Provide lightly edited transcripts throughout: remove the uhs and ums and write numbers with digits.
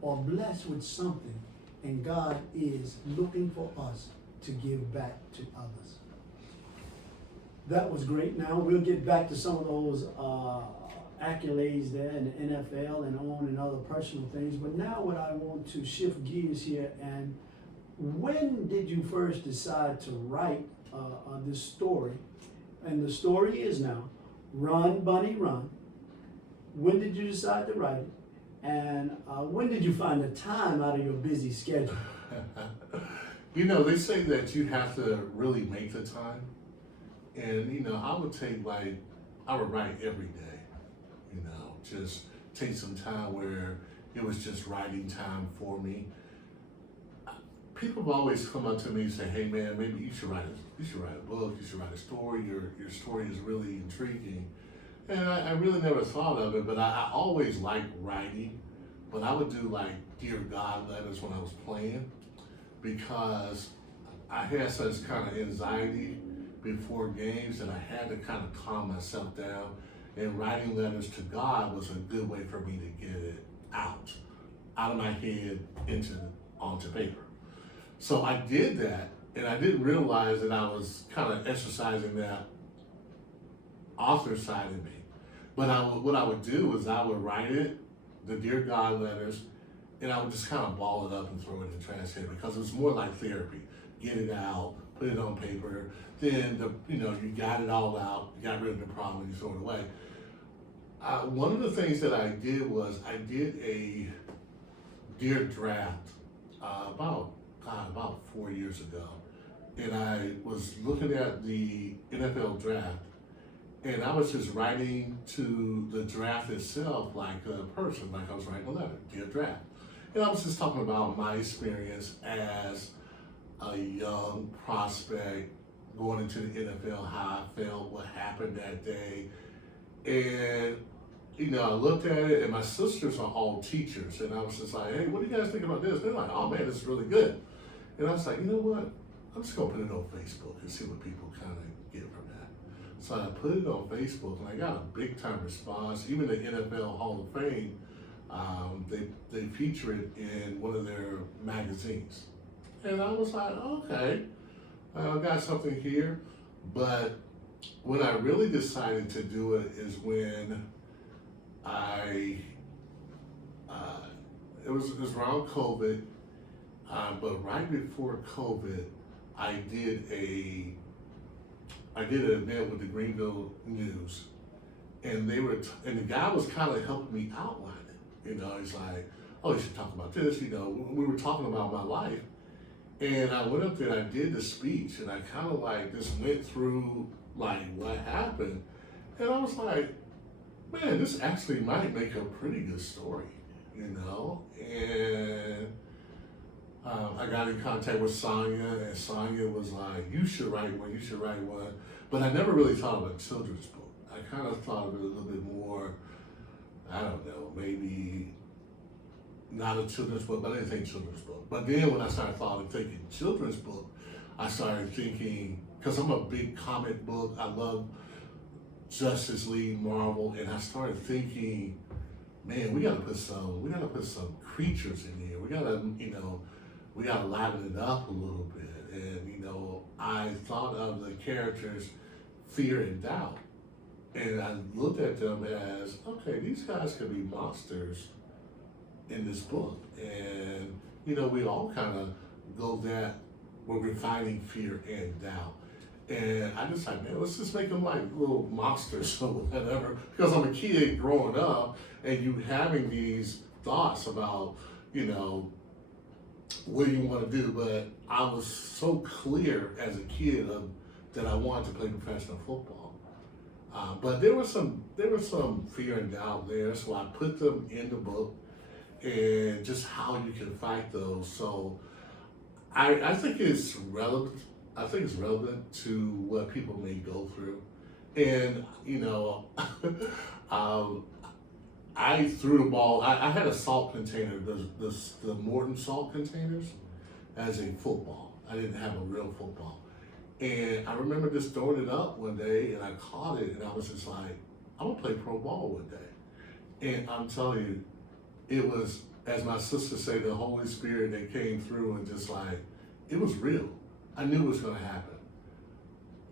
or blessed with something, and God is looking for us to give back to others. That was great. Now we'll get back to some of those accolades there in the NFL and on and other personal things. But now what I want to shift gears here, and when did you first decide to write this story? And the story is now, Run, Bunny, Run. When did you decide to write it? And when did you find the time out of your busy schedule? You know, they say that you have to really make the time. And, you know, I would write every day, you know, just take some time where it was just writing time for me. People have always come up to me and say, hey man, maybe you should write a book, you should write a story, your story is really intriguing. And I really never thought of it, but I always liked writing, but I would do like Dear God letters when I was playing, because I had such kind of anxiety before games that I had to kind of calm myself down, and writing letters to God was a good way for me to get it out of my head onto paper. So I did that, and I didn't realize that I was kind of exercising that author side of me. But what I would do is I would write it, the Dear God letters, and I would just kind of ball it up and throw it in the trash can, because it was more like therapy. Get it out, put it on paper, then you got it all out, you got rid of the problem, and you throw it away. One of the things that I did was I did a Dear Draft about 4 years ago, and I was looking at the NFL draft, and I was just writing to the draft itself like a person, like I was writing a letter, Dear Draft. And I was just talking about my experience as a young prospect going into the NFL, how I felt, what happened that day. And, you know, I looked at it, and my sisters are all teachers, and I was just like, hey, what do you guys think about this? They're like, oh man, this is really good. And I was like, you know what? I'm just gonna put it on Facebook and see what people kind of get from that. So I put it on Facebook, and I got a big time response. Even the NFL Hall of Fame, they feature it in one of their magazines. And I was like, okay, I got something here. But when I really decided to do it is when it was around COVID, but right before COVID, I did an event with the Greenville News, and and the guy was kind of helping me outline it. You know, he's like, oh, you should talk about this. You know, we were talking about my life, and I went up there and I did the speech, and I kind of like just went through like what happened, and I was like, man, this actually might make a pretty good story, you know? And I got in contact with Sonia, and Sonia was like, you should write one. But I never really thought of a children's book. I kind of thought of it a little bit more, I don't know, maybe not a children's book, but I didn't think children's book. But then when I started thinking children's book, I started thinking, because I'm a big comic book, I love Justice League, Marvel, and I started thinking, man, we gotta put some creatures in here. We gotta liven it up a little bit. And I thought of the characters Fear and Doubt, and I looked at them as, okay, these guys could be monsters in this book. And we all kind of go that when we're fighting fear and doubt. And I just like, man, let's just make them like little monsters or whatever. Because I'm a kid growing up, and you having these thoughts about, what do you want to do? But I was so clear as a kid that I wanted to play professional football. But there was some fear and doubt there, so I put them in the book, and just how you can fight those. So I think it's relevant. I think it's relevant to what people may go through. And, I threw the ball. I had a salt container, the Morton salt containers, as a football. I didn't have a real football. And I remember just throwing it up one day, and I caught it, and I was just like, I'm gonna play pro ball one day. And I'm telling you, it was as my sister said, the Holy Spirit that came through and just like, it was real. I knew it was gonna happen.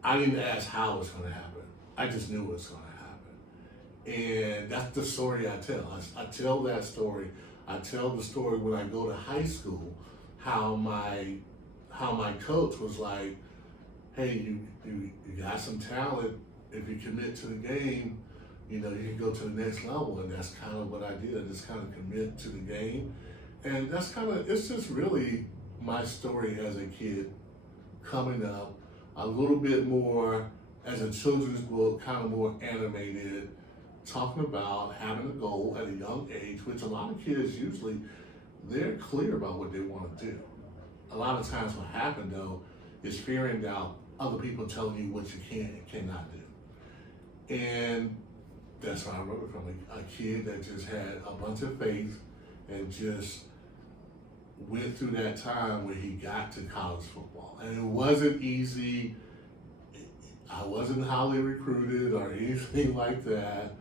I didn't ask how it was gonna happen. I just knew it was gonna happen. And that's the story I tell. I tell that story. I tell the story when I go to high school, how my coach was like, hey, you got some talent. If you commit to the game, you know, you can go to the next level. And that's kind of what I did. I just kind of commit to the game. And that's kind of, it's just really my story as a kid coming up, a little bit more as a children's book, kind of more animated, talking about having a goal at a young age, which a lot of kids usually, they're clear about what they want to do. A lot of times what happened though is fearing out other people telling you what you can and cannot do. And that's why I wrote it, from a kid that just had a bunch of faith and just went through that time where he got to college football. And it wasn't easy. I wasn't highly recruited or anything like that,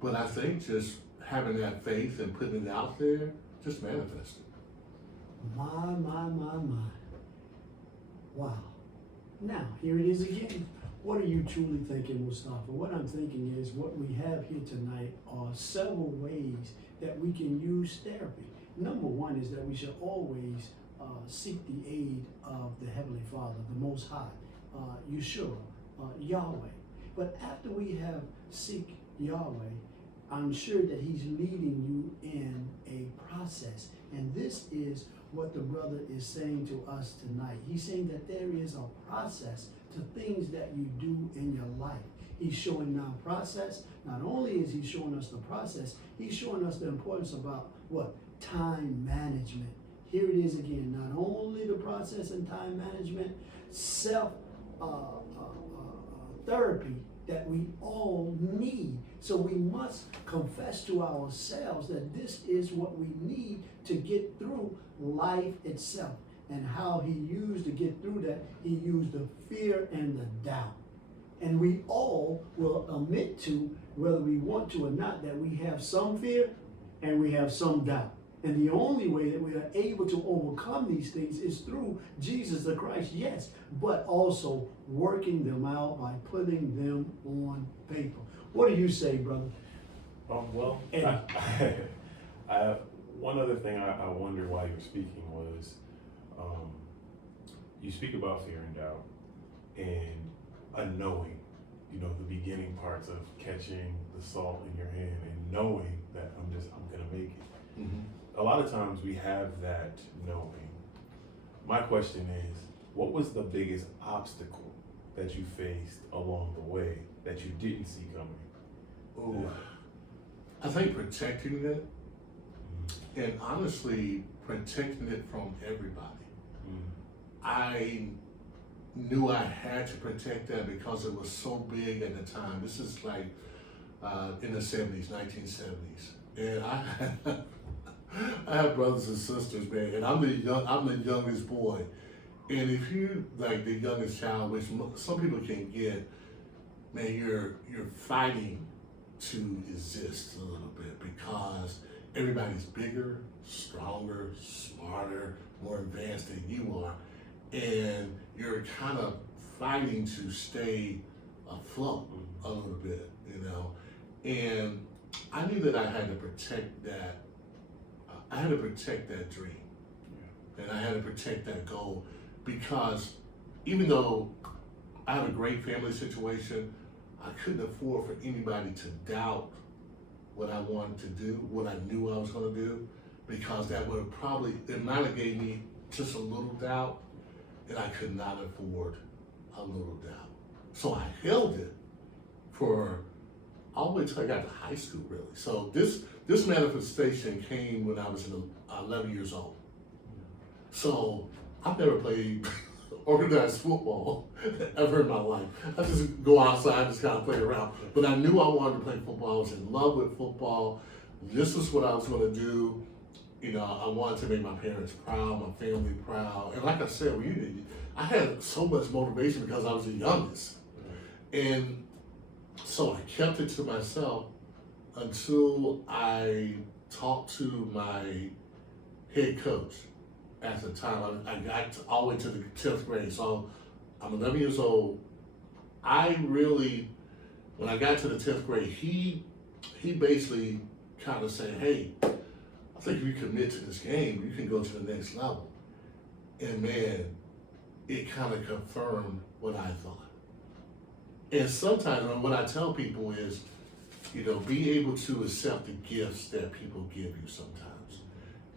but I think just having that faith and putting it out there just manifested. My. Wow. Now, here it is again. What are you truly thinking, Mustafa? What I'm thinking is what we have here tonight are several ways that we can use therapy. Number one is that we should always seek the aid of the Heavenly Father, the Most High, Yeshua, Yahweh. But after we have seek Yahweh, I'm sure that He's leading you in a process. And this is what the brother is saying to us tonight. He's saying that there is a process to things that you do in your life. He's showing now process. Not only is he showing us the process, he's showing us the importance about what? Time management. Here it is again, not only the process and time management, self therapy that we all need. So we must confess to ourselves that this is what we need to get through life itself. And how he used to get through that, he used the fear and the doubt. And we all will admit to, whether we want to or not, that we have some fear and we have some doubt. And the only way that we are able to overcome these things is through Jesus the Christ, yes, but also working them out by putting them on paper. What do you say, brother? Well, one other thing I wonder while you're speaking was, you speak about fear and doubt and a knowing, you know, the beginning parts of catching the salt in your hand and knowing that I'm gonna make it. Mm-hmm. A lot of times we have that knowing. My question is, what was the biggest obstacle that you faced along the way that you didn't see coming? Oh, I think protecting it, and honestly protecting it from everybody. I knew I had to protect that because it was so big at the time. This is like in the 70s, 1970s. And I have brothers and sisters, man, and I'm the youngest boy. And if you like the youngest child, which some people can get, man, you're fighting to exist a little bit because everybody's bigger, stronger, smarter, more advanced than you are. And you're kind of fighting to stay afloat a little bit, you know. And I knew that I had to protect that. I had to protect that dream, and I had to protect that goal because even though I have a great family situation, I couldn't afford for anybody to doubt what I wanted to do, what I knew I was going to do, because that would have probably, it might have gave me just a little doubt, and I could not afford a little doubt. So I held it for all the way till I got to high school, really. So this manifestation came when I was 11 years old. So I've never played organized football ever in my life. I just go outside, just kind of play around. But I knew I wanted to play football. I was in love with football. This is what I was going to do. You know, I wanted to make my parents proud, my family proud. And like I said, I had so much motivation because I was the youngest. And so I kept it to myself until I talked to my head coach at the time. I got all the way to the 10th grade, so I'm 11 years old. When I got to the 10th grade, he basically kind of said, hey, I think if you commit to this game, you can go to the next level. And man, it kind of confirmed what I thought. And sometimes what I tell people is, be able to accept the gifts that people give you sometimes.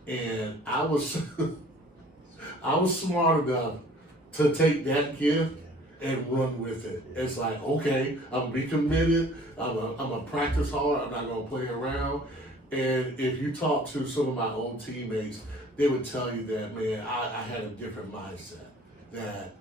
And I was smart enough to take that gift and run with it. It's like, okay, I'm gonna be committed. I'm gonna practice hard. I'm not gonna play around. And if you talk to some of my old teammates, they would tell you that, man, I had a different mindset. That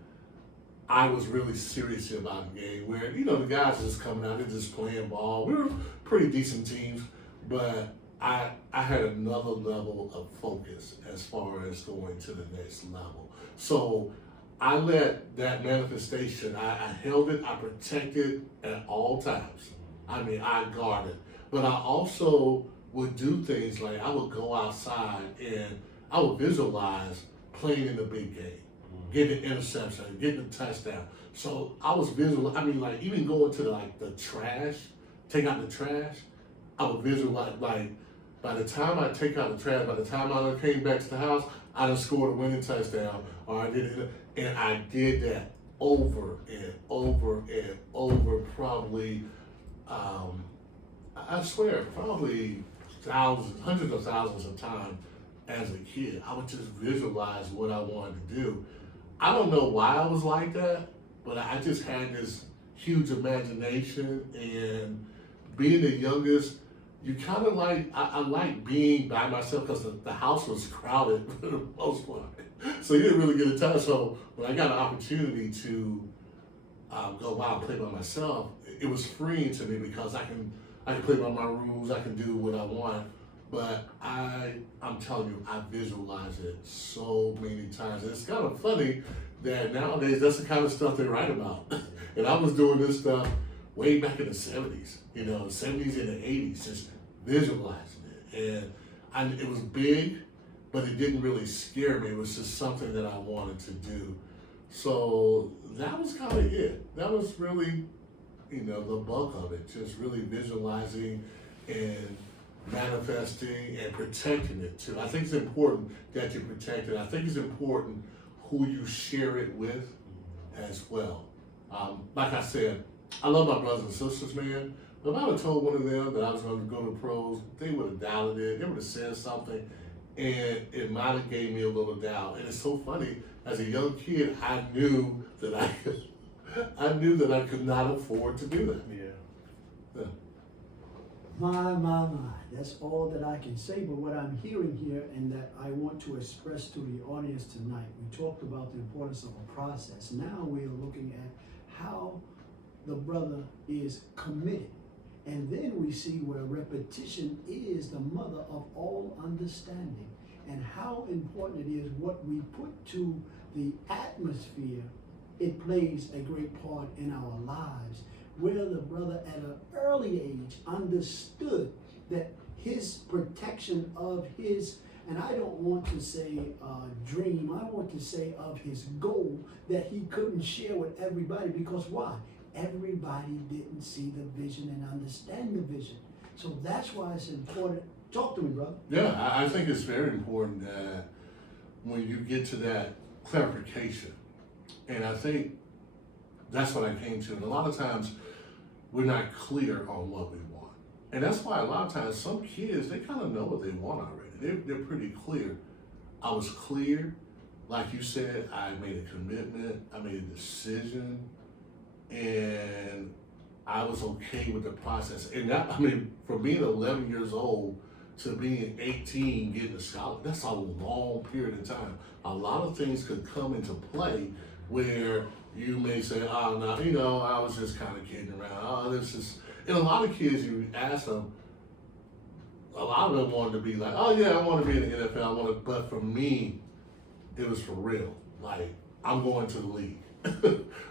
I was really serious about the game. Where the guys are just coming out, they're just playing ball. We were pretty decent teams, but I had another level of focus as far as going to the next level. So I let that manifestation, I held it, I protected at all times. I mean, I guarded. But I also would do things like I would go outside and I would visualize playing in the big game, getting an interception, getting a touchdown. So I was even going to the trash, take out the trash, I would visualize, by the time I take out the trash, by the time I came back to the house, I done scored a winning touchdown, or I did it, and I did that over and over and over, probably, I swear, probably hundreds of thousands of times as a kid. I would just visualize what I wanted to do. I don't know why I was like that, but I just had this huge imagination, and being the youngest, you kind of I like being by myself because the house was crowded for the most part. So you didn't really get a touch. So when I got an opportunity to go out and play by myself, it was freeing to me because I can play by my rules, I can do what I want. But I'm telling you, I visualize it so many times. And it's kind of funny that nowadays that's the kind of stuff they write about. And I was doing this stuff way back in the 70s, the 70s and the 80s, just visualizing it. And it was big, but it didn't really scare me. It was just something that I wanted to do. So that was kind of it. That was really, the bulk of it, just really visualizing and manifesting and protecting it too. I think it's important that you protect it. I think it's important who you share it with as well. Like I said, I love my brothers and sisters, man. But if I would have told one of them that I was going to go to pros, they would have doubted it. They would have said something, and it might have gave me a little doubt. And it's so funny. As a young kid, I knew that I could not afford to do that. Yeah. My. That's all that I can say. But what I'm hearing here and that I want to express to the audience tonight, we talked about the importance of a process. Now we are looking at how the brother is committed. And then we see where repetition is the mother of all understanding, and how important it is what we put to the atmosphere. It plays a great part in our lives, where the brother at an early age understood that his protection of his, and I don't want to say dream, I want to say of his goal, that he couldn't share with everybody, because why? Everybody didn't see the vision and understand the vision. So that's why it's important. Talk to me, brother. Yeah, I think it's very important that when you get to that clarification, and I think that's what I came to. And a lot of times we're not clear on what we want. And that's why a lot of times some kids, they kind of know what they want already. They're pretty clear. I was clear. Like you said, I made a commitment. I made a decision. And I was okay with the process. And that, from being 11 years old to being 18, getting a scholarship, that's a long period of time. A lot of things could come into play where you may say, oh, no, I was just kind of kidding around. Oh, this is, and a lot of kids, you ask them, a lot of them wanted to be like, oh yeah, I want to be in the NFL. But for me, it was for real. Like, I'm going to the league.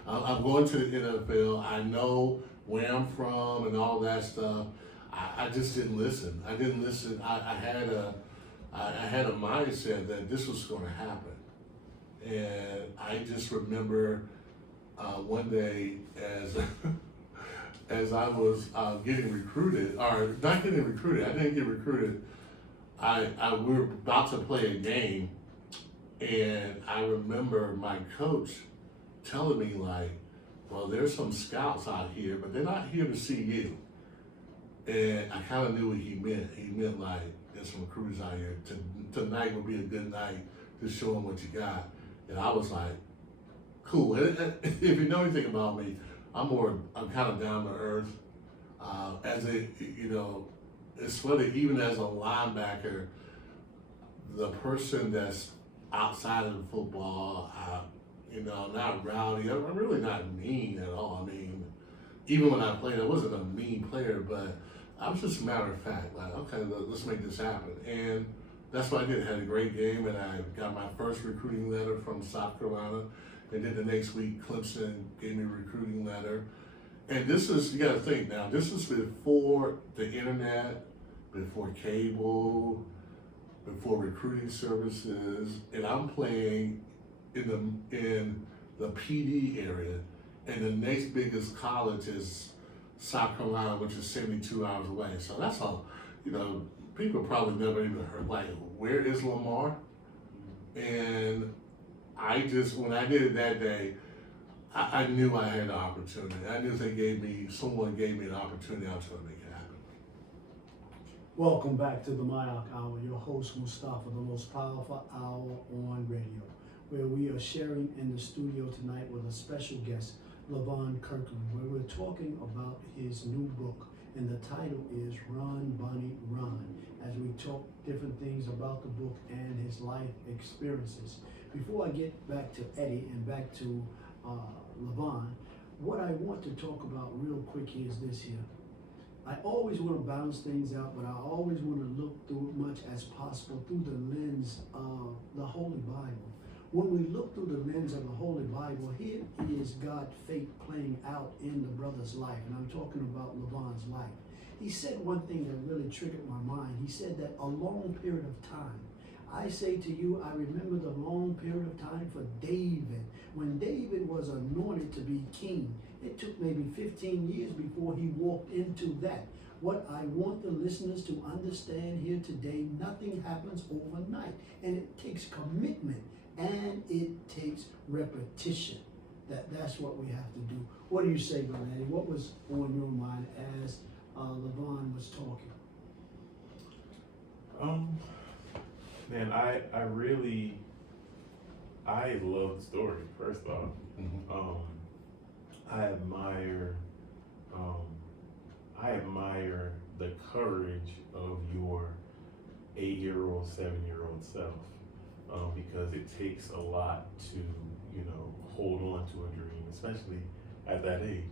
I'm going to the NFL. I know where I'm from and all that stuff. I just didn't listen. I had I had a mindset that this was going to happen. And I just remember one day as as I was getting recruited, or not getting recruited, I didn't get recruited. We were about to play a game, and I remember my coach telling me like, well, there's some scouts out here, but they're not here to see you. And I kind of knew what he meant. He meant like, there's some recruiters out here. Tonight will be a good night to show them what you got. And I was like, cool. If you know anything about me, I'm kind of down to earth. It's funny, even as a linebacker, the person that's outside of the football, not rowdy. I'm really not mean at all. I mean, even when I played, I wasn't a mean player, but I was just a matter of fact, like, okay, let's make this happen. And that's what I did. I had a great game, and I got my first recruiting letter from South Carolina. And then the next week, Clemson gave me a recruiting letter. And this is, you gotta think now, this is before the internet, before cable, before recruiting services, and I'm playing in the PD area, and the next biggest college is South Carolina, which is 72 hours away. So that's all, people probably never even heard, like, where is Lamar? And when I did it that day, I knew I had an opportunity. I knew someone gave me an opportunity. I was going to make it happen. Welcome back to the 𝐖𝐈𝐓 Hour. Your host, Mustafa, the most powerful hour on radio, where we are sharing in the studio tonight with a special guest, Levon Kirkland, where we're talking about his new book, and the title is Run, Bunny, Run, as we talk different things about the book and his life experiences. Before I get back to Eddie and back to Levon, what I want to talk about real quick is this here. I always want to balance things out, but I always want to look through much as possible through the lens of the Holy Bible. When we look through the lens of the Holy Bible, here is God's fate playing out in the brother's life, and I'm talking about Levon's life. He said one thing that really triggered my mind. He said that a long period of time, I say to you, I remember the long period of time for David. When David was anointed to be king, it took maybe 15 years before he walked into that. What I want the listeners to understand here today, nothing happens overnight. And it takes commitment and it takes repetition. That's what we have to do. What do you say, Brother Eddie? What was on your mind as Levon was talking? Man, I love the story, first off. Mm-hmm. I admire the courage of your 8-year-old, 7-year-old self, because it takes a lot to, hold on to a dream, especially at that age,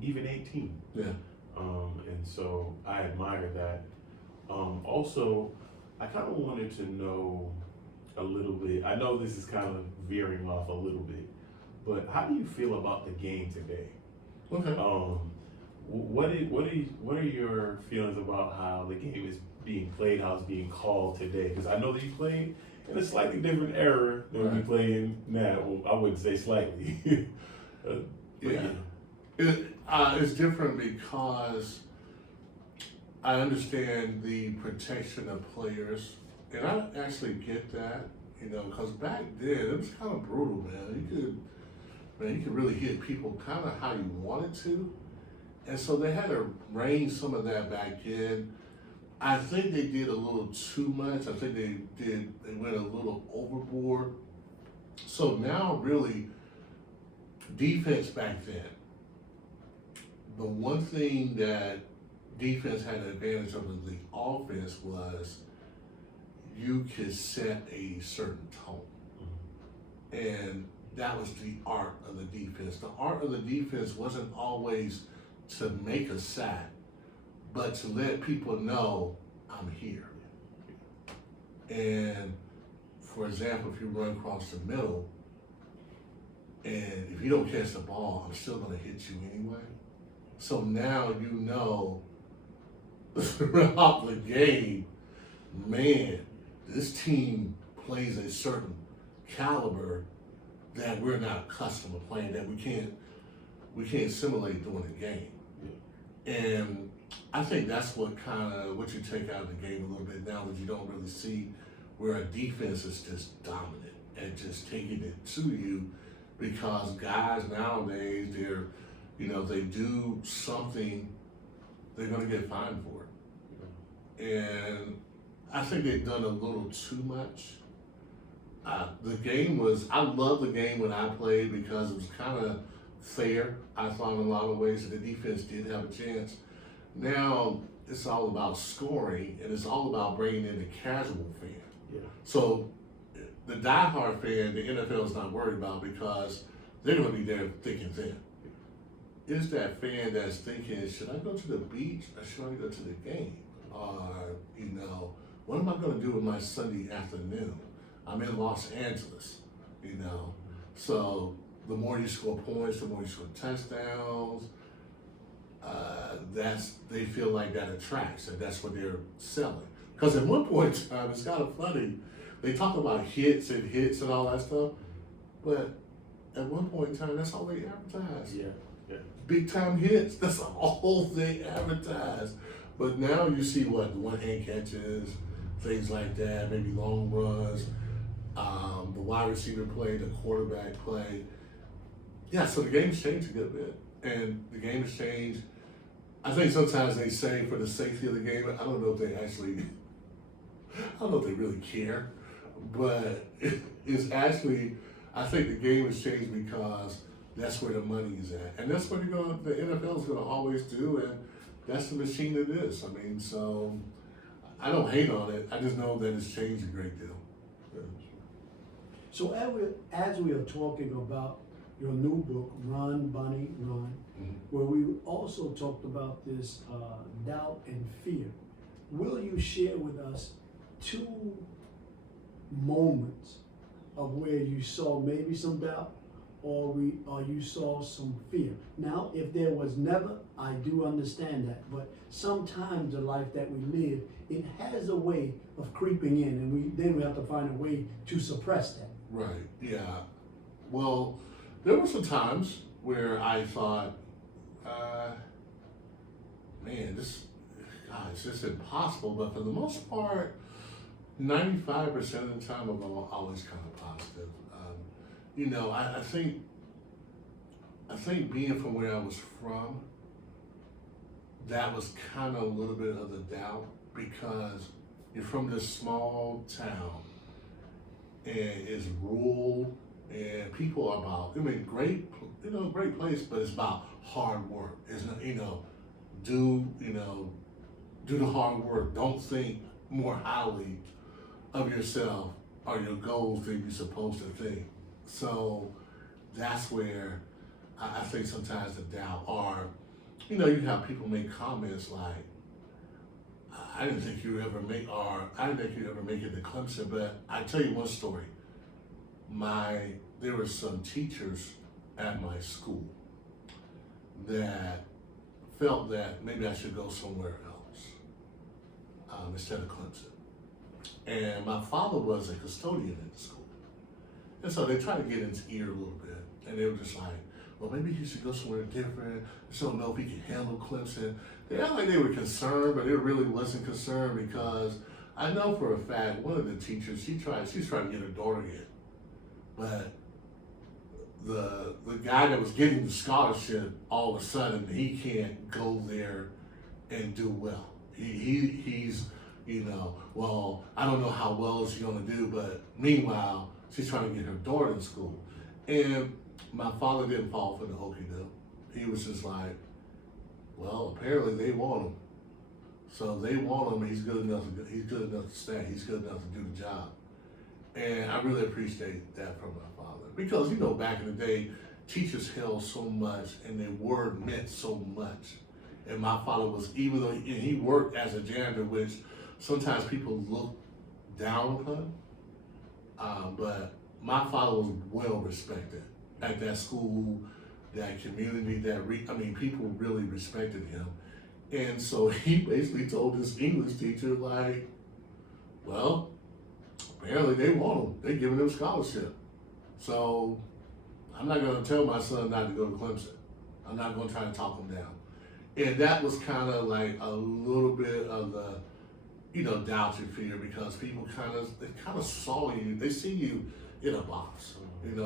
even 18. Yeah. And so I admire that. Also, I kind of wanted to know a little bit. I know this is kind of veering off a little bit, but how do you feel about the game today? Okay. What are your feelings about how the game is being played, how it's being called today? Because I know that you played in a slightly different era than we play in now. Well, I wouldn't say slightly. Yeah. It's different because I understand the protection of players, and I actually get that, because back then it was kind of brutal, man. You could really hit people kind of how you wanted to, and so they had to rein some of that back in. I think they did a little too much. I think they went a little overboard. So now, really, defense back then, the one thing that defense had an advantage over the offense was you could set a certain tone. And that was the art of the defense. The art of the defense wasn't always to make a sack, but to let people know I'm here. And for example, if you run across the middle, and if you don't catch the ball, I'm still gonna hit you anyway. So now throughout the game, man, this team plays a certain caliber that we're not accustomed to playing, that we can't simulate during the game. And I think that's what you take out of the game a little bit now, that you don't really see, where our defense is just dominant and just taking it to you, because guys nowadays, they do something, they're gonna get fined for it. And I think they've done a little too much. I loved the game when I played, because it was kind of fair, I thought, in a lot of ways, that the defense did have a chance. Now, it's all about scoring, and it's all about bringing in the casual fan. Yeah. So, the diehard fan, the NFL is not worried about, because they're going to be there thick and thin. It's that fan that's thinking, should I go to the beach or should I go to the game? Or, what am I going to do with my Sunday afternoon? I'm in Los Angeles, So the more you score points, the more you score touchdowns, they feel like that attracts, and that's what they're selling. Because at one point in time, it's kind of funny, they talk about hits and all that stuff, but at one point in time, that's all they advertise. Yeah. Big time hits, that's all they advertise. But now you see what, one-hand catches, things like that, maybe long runs, the wide receiver play, the quarterback play. Yeah, so the game's changed a good bit. And the game has changed. I think sometimes they say for the safety of the game, I don't know if they really care. But it's actually, I think the game has changed because that's where the money is at. And that's what the NFL is going to always do. And that's the machine it is. So I don't hate on it. I just know that it's changed a great deal. Yeah. So as we are talking about your new book, Run, Bunny, Run, where we also talked about this doubt and fear, will you share with us 2 moments of where you saw maybe some doubt or you saw some fear? Now, if there was never, I do understand that, but sometimes the life that we live, it has a way of creeping in, and then we have to find a way to suppress that. Right, yeah. Well, there were some times where I thought, it's just impossible, but for the most part, 95% of the time, I'm always kind of positive. I think being from where I was from, that was kind of a little bit of the doubt, because you're from this small town and it's rural, and people are about, great place, but it's about hard work. It's not, do the hard work. Don't think more highly of yourself or your goals than you're supposed to think. So that's where I think sometimes the doubt, or, you have people make comments like, I didn't think you ever make it to Clemson, but I tell you one story. There were some teachers at my school that felt that maybe I should go somewhere else instead of Clemson. And my father was a custodian at the school. And so they tried to get in his ear a little bit. And they were just like, well, maybe he should go somewhere different. Just don't know if he can handle Clemson. They acted like they were concerned, but they really wasn't concerned, because I know for a fact one of the teachers, she's trying to get her daughter in. But the guy that was getting the scholarship, all of a sudden, he can't go there and do well. He's, well, I don't know how well she's gonna do, but meanwhile, she's trying to get her daughter in school. And my father didn't fall for the okie doke. He was just like, well, apparently they want him. So they want him, he's good enough to stay, he's good enough to do the job. And I really appreciate that from my father. Because, back in the day, teachers held so much and their word meant so much. And my father was, even though he worked as a janitor, which sometimes people look down upon, but my father was well respected at that school, that community, people really respected him. And so he basically told his English teacher, like, well, apparently they want him. They're giving him a scholarship. So I'm not going to tell my son not to go to Clemson. I'm not going to try to talk him down. And that was kind of like a little bit of the, doubt and fear, because people they kind of saw you. They see you in a box, and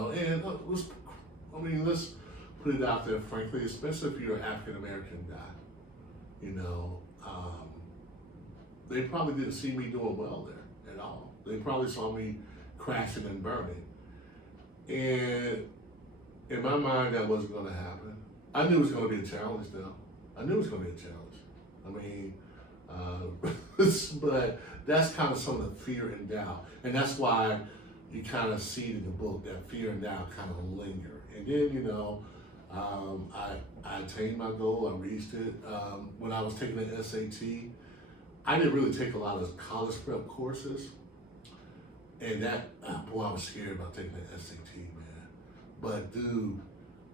let's put it out there, frankly, especially if you're an African American guy, they probably didn't see me doing well there at all. They probably saw me crashing and burning. And in my mind, that wasn't going to happen. I knew it was going to be a challenge, though. I knew it was going to be a challenge. I mean, but that's kind of some of the fear and doubt. And that's why you kind of see in the book that fear and doubt kind of linger. And then, I attained my goal. I reached it. When I was taking the SAT, I didn't really take a lot of college prep courses. And that, I was scared about taking the SAT, man. But dude,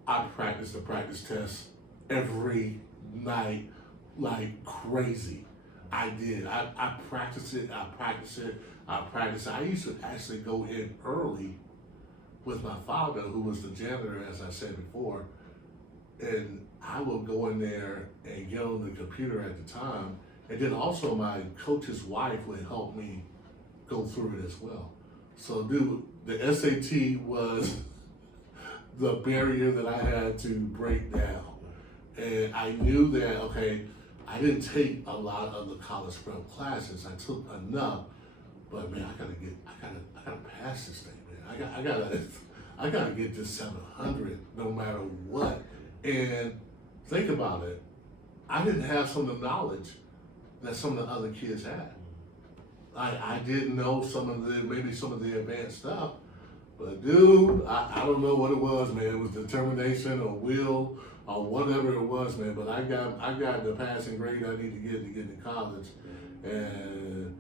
I practiced the practice test every night like crazy. I did. I practiced it. I used to actually go in early with my father, who was the janitor, as I said before, and I would go in there and get on the computer at the time, and then also my coach's wife would help me go through it as well. So, dude, the SAT was the barrier that I had to break down, and I knew that, okay, I didn't take a lot of the college prep classes. I took enough, but man, I gotta pass this thing, man. I gotta get to 700 no matter what. And think about it, I didn't have some of the knowledge that some of the other kids had. I didn't know maybe some of the advanced stuff, but dude, I don't know what it was, man. It was determination or will or whatever it was, man. But I got the passing grade I need to get to college, and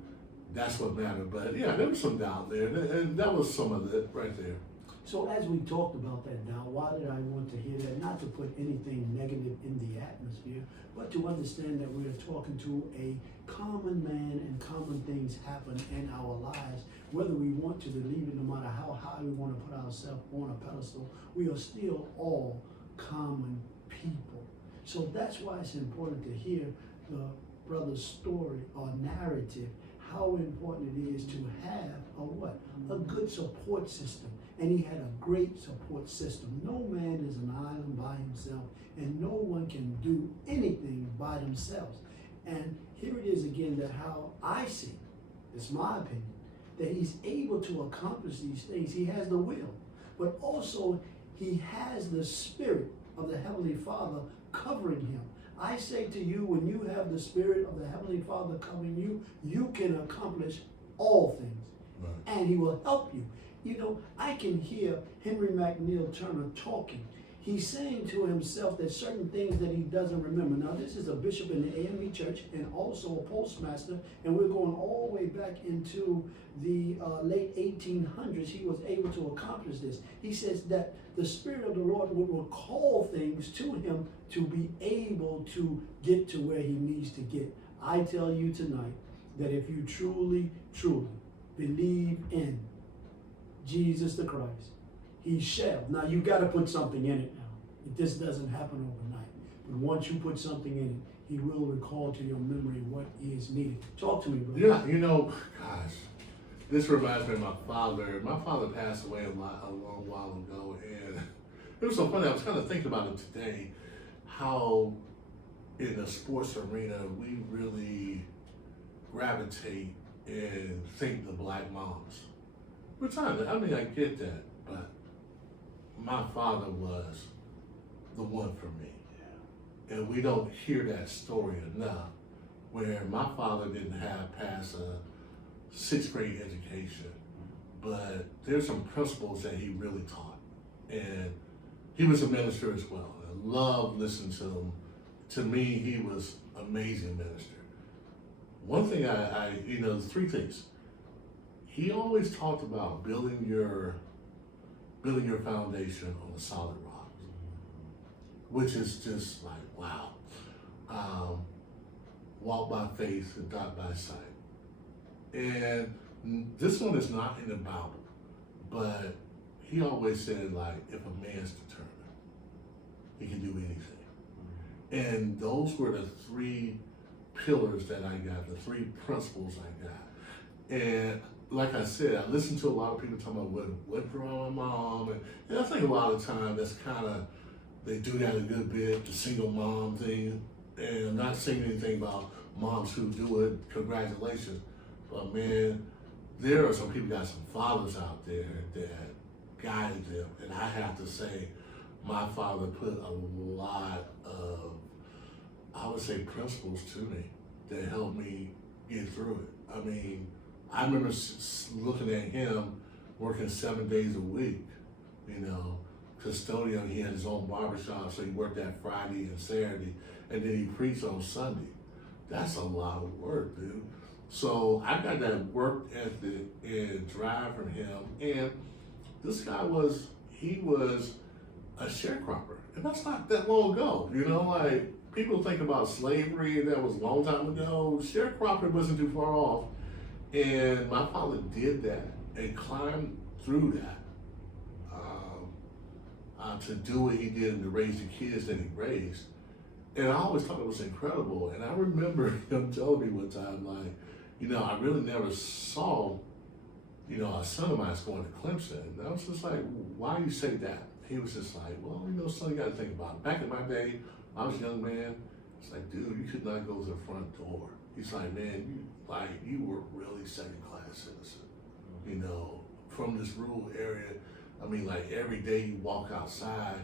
that's what mattered. But yeah, there was some doubt there, and that was some of it right there. So as we talked about that now, why did I want to hear that? Not to put anything negative in the atmosphere, but to understand that we are talking to a common man, and common things happen in our lives. Whether we want to believe it, no matter how high we want to put ourselves on a pedestal, we are still all common people. So that's why it's important to hear the brother's story or narrative, how important it is to have a good support system. And he had a great support system. No man is an island by himself, and no one can do anything by themselves. And here it is again, that how I see, it's my opinion, that he's able to accomplish these things. He has the will, but also he has the Spirit of the Heavenly Father covering him. I say to you, when you have the Spirit of the Heavenly Father covering you, you can accomplish all things. Right. And he will help you. I can hear Henry McNeil Turner talking. He's saying to himself that certain things that he doesn't remember. Now, this is a bishop in the AME church and also a postmaster, and we're going all the way back into the late 1800s. He was able to accomplish this. He says that the Spirit of the Lord would recall things to him to be able to get to where he needs to get. I tell you tonight that if you truly, truly believe in Jesus the Christ, he shall. Now, you got to put something in it now. This doesn't happen overnight. But once you put something in it, he will recall to your memory what is needed. Talk to me, brother. Yeah, gosh, this reminds me of my father. My father passed away a long while ago, and it was so funny. I was kind of thinking about it today, how in the sports arena we really gravitate and think the black moms. Which I get that, but my father was the one for me. Yeah. And we don't hear that story enough, where my father didn't have past a 6th grade education, but there's some principles that he really taught. And he was a minister as well. I love listening to him. To me, he was an amazing minister. One thing there's 3 things. He always talked about building your foundation on a solid rock, which is just like, wow. Walk by faith and not by sight. And This one is not in the Bible, but he always said, like, if a man's determined, he can do anything. And those were the three pillars that I got, the three principles I got. And like I said, I listened to a lot of people talking about what went wrong with my mom. And I think a lot of times that's kind of, they do that a good bit, the single mom thing. And I'm not saying anything about moms who do it, congratulations. But man, there are some people, got some fathers out there that guided them. And I have to say, my father put a lot of, I would say, principles to me that helped me get through it. I mean, I remember looking at him working 7 days a week, you know, custodian. He had his own barbershop, so he worked that Friday and Saturday, and then he preached on Sunday. That's a lot of work, dude. So I got that work ethic and drive from him. And this guy was a sharecropper. And that's not that long ago, you know, like people think about slavery, that was a long time ago. Sharecropping wasn't too far off. And my father did that and climbed through that to do what he did and to raise the kids that he raised. And I always thought it was incredible. And I remember him telling me one time, like, you know, I really never saw, you know, a son of mine's going to Clemson. And I was just like, why do you say that? He was just like, well, you know, son, you got to think about it. Back in my day, I was a young man. It's like, dude, you could not go to the front door. He's like, man, you were really second-class citizen. You know, from this rural area. I mean, like every day you walk outside,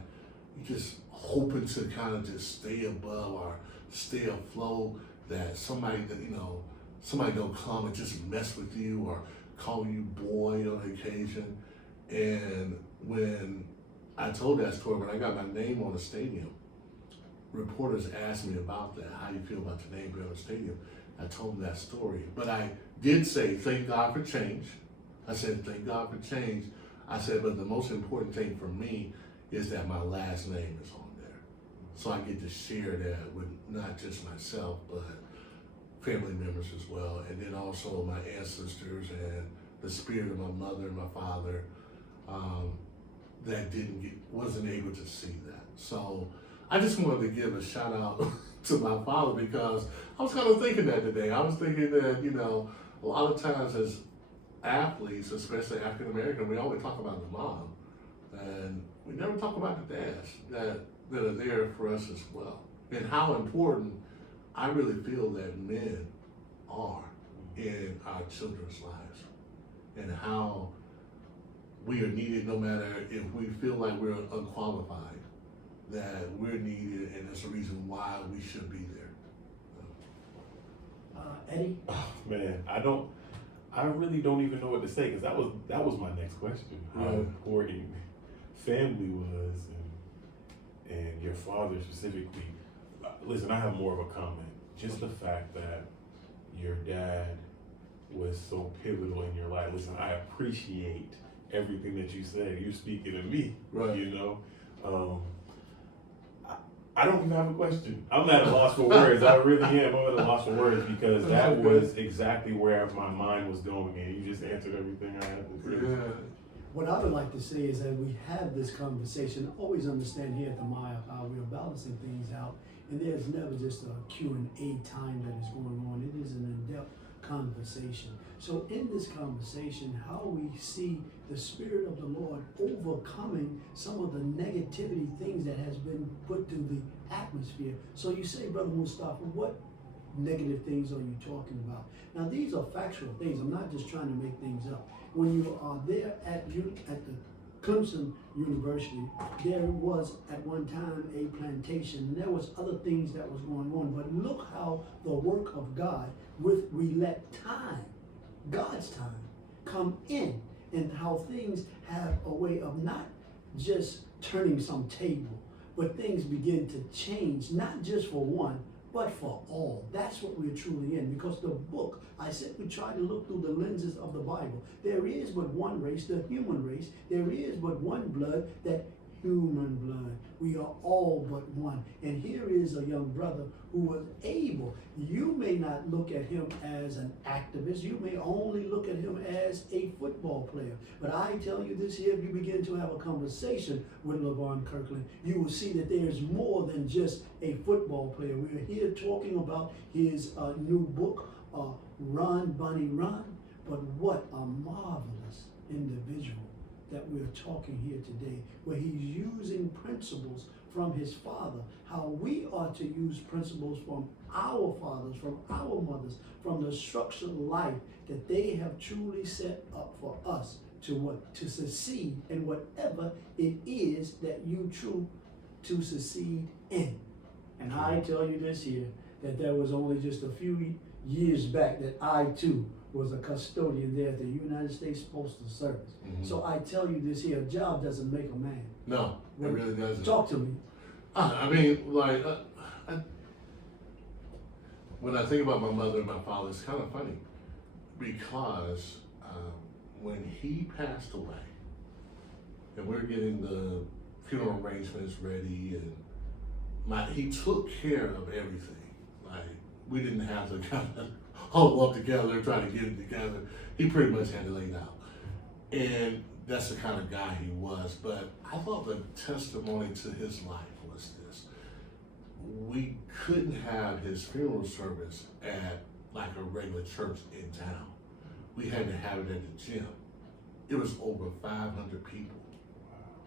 you just hoping to kind of just stay above or stay afloat, that somebody that, you know, somebody don't come and just mess with you or call you boy on occasion. And when I told that story, when I got my name on the stadium, reporters asked me about that, how you feel about your name being on the stadium. I told them that story. But I did say, thank God for change. I said, thank God for change. I said, but the most important thing for me is that my last name is on there. So I get to share that with not just myself, but family members as well. And then also my ancestors and the spirit of my mother and my father that wasn't able to see that. So I just wanted to give a shout out to my father, because I was kind of thinking that today. I was thinking that, you know, a lot of times as athletes, especially African American, we always talk about the mom, and we never talk about the dads that are there for us as well. And how important I really feel that men are in our children's lives, and how we are needed no matter if we feel like we're unqualified, that we're needed, and that's the reason why we should be there. Eddie? Oh, man, I really don't even know what to say, because that was my next question. How important family was, and your father specifically. Listen, I have more of a comment. Just the fact that your dad was so pivotal in your life. Listen, I appreciate everything that you said. You're speaking to me, Right. You know. I don't even have a question. I'm at a loss for words. I really am. I'm at a loss for words, because that was exactly where my mind was going, and you just answered everything I had to say. Yeah. What I would like to say is that we have this conversation, always understand here at the Mile how we are balancing things out, and there's never just a Q&A time that is going on. It is an in-depth conversation. So in this conversation, how we see the Spirit of the Lord overcoming some of the negativity things that has been put to the atmosphere. So you say, Brother Mustafa, what negative things are you talking about? Now these are factual things. I'm not just trying to make things up. When you are there at the Clemson University, there was at one time a plantation, and there was other things that was going on. But look how the work of God, we let time, God's time, come in, and how things have a way of not just turning some table, but things begin to change, not just for one, but for all. That's what we're truly in, because the book, I said we try to look through the lenses of the Bible. There is but one race, the human race. There is but one blood, that human blood. We are all but one. And here is a young brother who was able. You may not look at him as an activist. You may only look at him as a football player. But I tell you this here, if you begin to have a conversation with Levon Kirkland, you will see that there's more than just a football player. We are here talking about his new book, Run, Bunny, Run. But what a marvelous individual that we're talking here today, where he's using principles from his father, how we are to use principles from our fathers, from our mothers, from the structured life that they have truly set up for us to succeed in whatever it is that you choose to succeed in. And I tell you this here, that there was only just a few years back that I too was a custodian there at the United States Postal Service. Mm-hmm. So I tell you this here, a job doesn't make a man. No, it really doesn't. Talk to me. I mean, like, when I think about my mother and my father, it's kind of funny because when he passed away, and we're getting the funeral arrangements ready, and he took care of everything. Like, we didn't have to kind of huddle up together, try to get it together. He pretty much had it laid out. And that's the kind of guy he was. But I thought the testimony to his life was this. We couldn't have his funeral service at like a regular church in town. We had to have it at the gym. It was over 500 people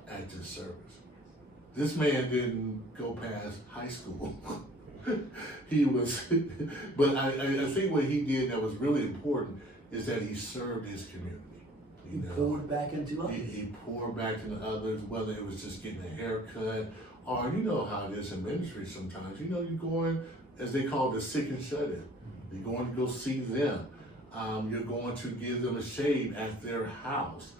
at this service. This man didn't go past high school. He was, but I think what he did that was really important is that he served his community. He poured back into others. He poured back into others, whether it was just getting a haircut, or you know how it is in ministry sometimes. You know, you're going, as they call it, the sick and shut in. You're going to go see them. You're going to give them a shave at their house.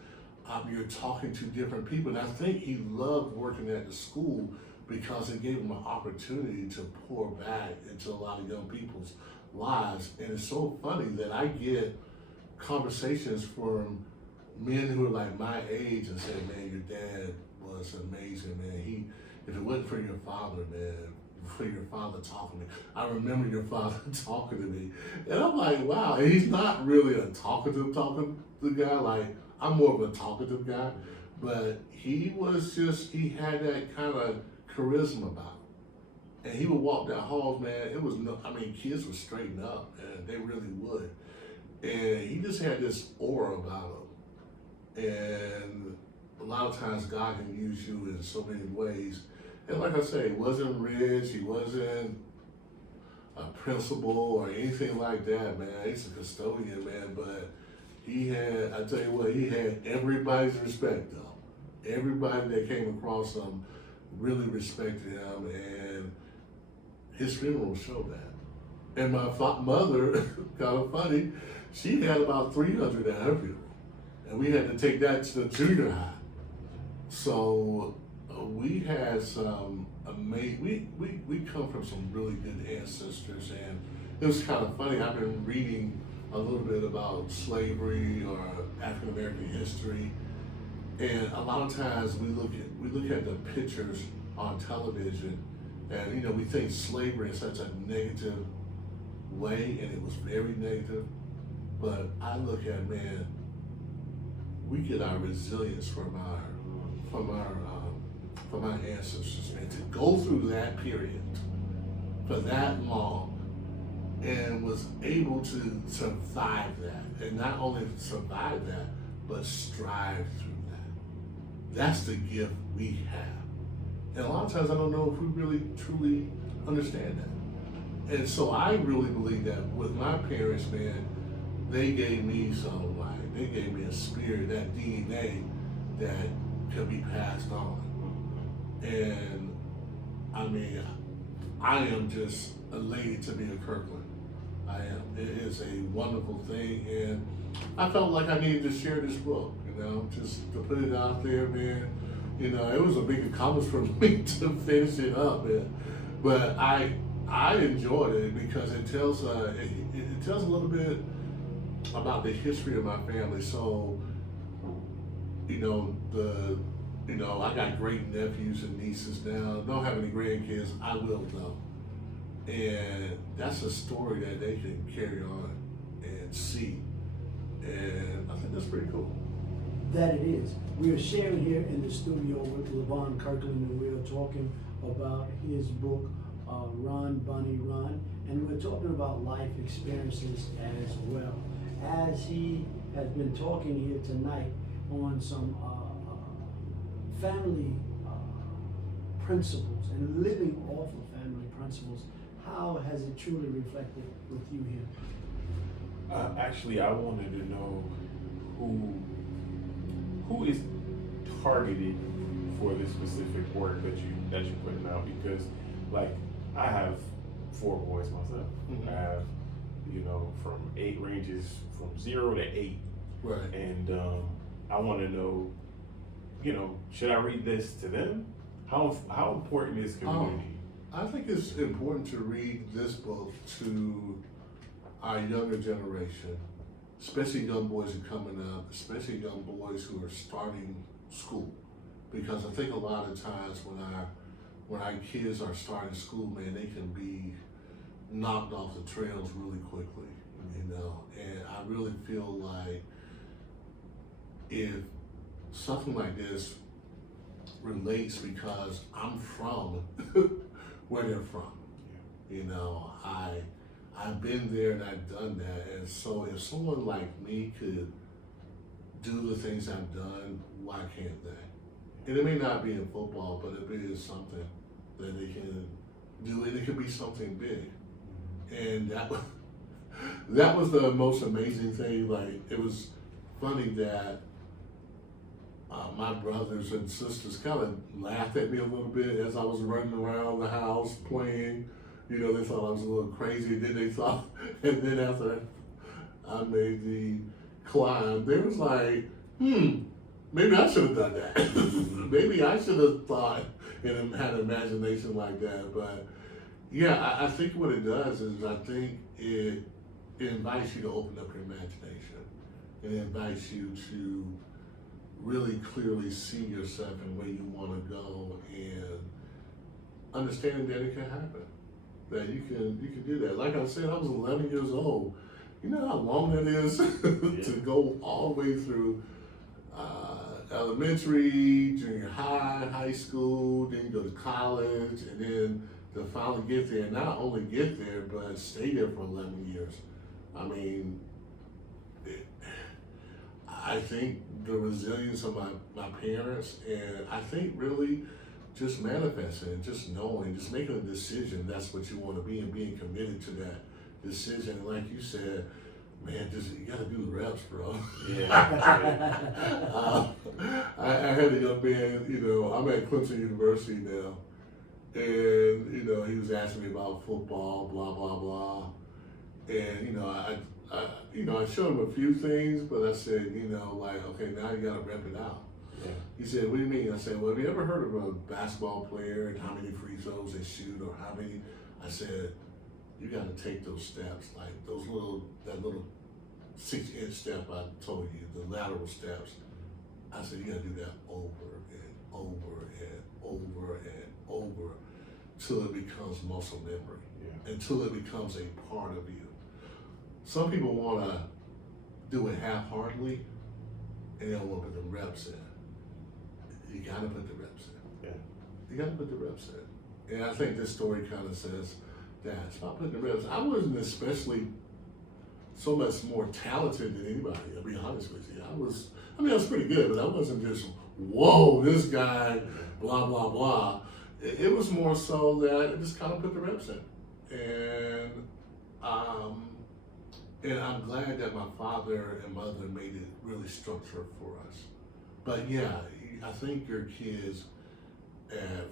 You're talking to different people. And I think he loved working at the school because it gave him an opportunity to pour back into a lot of young people's lives. And it's so funny that I get conversations from men who are like my age and say, man, your dad was amazing, man. If it wasn't for your father, man, for your father talking to me, I remember your father talking to me. And I'm like, wow, and he's not really a talkative guy. Like, I'm more of a talkative guy, but he had that kind of charisma about him. And he would walk down halls, man. Kids would straighten up, and they really would. And he just had this aura about him. And a lot of times God can use you in so many ways. And like I say, he wasn't rich, he wasn't a principal or anything like that, man. He's a custodian, man, but he had everybody's respect, though. Everybody that came across him really respected him, and his funeral showed that. And my mother, kind of funny, she had about 300 at her funeral, and we had to take that to the junior high. So we had some amazing, we come from some really good ancestors, and it was kind of funny. I've been reading a little bit about slavery or African American history, and a lot of times we look at the pictures on television, and we think slavery in such a negative way, and it was very negative. But I look at, man, we get our resilience from our ancestors, man, to go through that period for that long and was able to survive that, and not only survive that, but strive through that. That's the gift we have. And a lot of times I don't know if we really truly understand that. And so I really believe that with my parents, man, they gave me they gave me a spirit, that DNA that could be passed on. And I am just elated to be a Kirkland. I am. It is a wonderful thing, and I felt like I needed to share this book, just to put it out there, man. It was a big accomplishment for me to finish it up, man. But I enjoyed it because it tells a little bit about the history of my family. So, You know, I got great nephews and nieces now. Don't have any grandkids. I will though. And that's a story that they can carry on and see. And I think that's pretty cool. That it is. We are sharing here in the studio with Levon Kirkland, and we are talking about his book, Run, Bunny, Run. And we're talking about life experiences as well. As he has been talking here tonight on some family principles and living off of family principles, how has it truly reflected with you here? Actually, I wanted to know who is targeted for this specific work that you're putting out, because like I have 4 boys myself. Mm-hmm. I have, you know, from 8 ranges from 0 to 8. Right. And I want to know, you know, should I read this to them? How important is community? I think it's important to read this book to our younger generation, especially young boys who are coming up, especially young boys who are starting school. Because I think a lot of times when our kids are starting school, man, they can be knocked off the trails really quickly, you know. And I really feel like if something like this relates, because I'm from where they're from, you know, I've been there and I've done that. And so if someone like me could do the things I've done, why can't they? And it may not be in football, but it is something that they can do, and it could be something big. And that was the most amazing thing. Like, it was funny that my brothers and sisters kind of laughed at me a little bit as I was running around the house playing. You know, they thought I was a little crazy. And then after I made the climb, they was like, maybe I should have done that. Maybe I should have thought and had an imagination like that. But yeah, I think what it does is I think it invites you to open up your imagination. It invites you to really clearly see yourself and where you want to go, and understanding that it can happen. That you can do that. Like I said, I was 11 years old. You know how long that is to go all the way through elementary, junior high, high school, then you go to college, and then to finally get there. Not only get there, but stay there for 11 years. I mean, I think the resilience of my parents, and I think really just manifesting, just knowing, just making a decision that's what you want to be, and being committed to that decision. And like you said, man, you gotta do the reps, bro. Yeah. I had a young man, you know, I'm at Clemson University now, and, you know, he was asking me about football, blah, blah, blah. And, you know, I showed him a few things, but I said, you know, like, okay, now you gotta rep it out. Yeah. He said, what do you mean? I said, well, have you ever heard of a basketball player and how many free throws they shoot, or how many? I said, you gotta take those steps, like that little 6-inch step I told you, the lateral steps. I said, you gotta do that over and over and over and over till it becomes muscle memory, until it becomes a part of you. Some people wanna do it half-heartedly and they don't wanna put the reps in. You gotta put the reps in. Yeah. You gotta put the reps in. And I think this story kind of says that it's about putting the reps. I wasn't especially so much more talented than anybody, I'll be honest with you. I was pretty good, but I wasn't just, whoa, this guy, blah, blah, blah. It was more so that I just kind of put the reps in. And I'm glad that my father and mother made it really structured for us. But yeah, I think your kids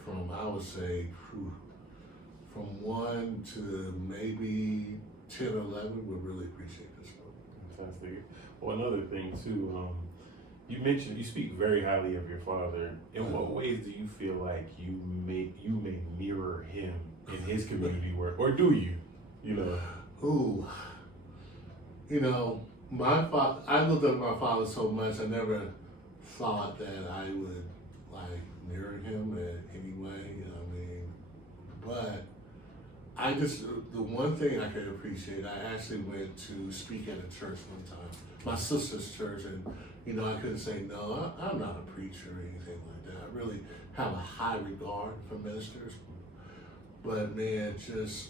from, I would say, from 1 to maybe 10 or 11 would really appreciate this book. Fantastic. Well, another thing too, you mentioned you speak very highly of your father. In what ways do you feel like you may mirror him in his community work, or do you? You know. Ooh, you know, I looked up my father so much. I never thought that I would like near him in any way. I mean, but I just, the one thing I could appreciate, I actually went to speak at a church one time, my sister's church, and you know, I couldn't say, no, I'm not a preacher or anything like that. I really have a high regard for ministers. But man, just,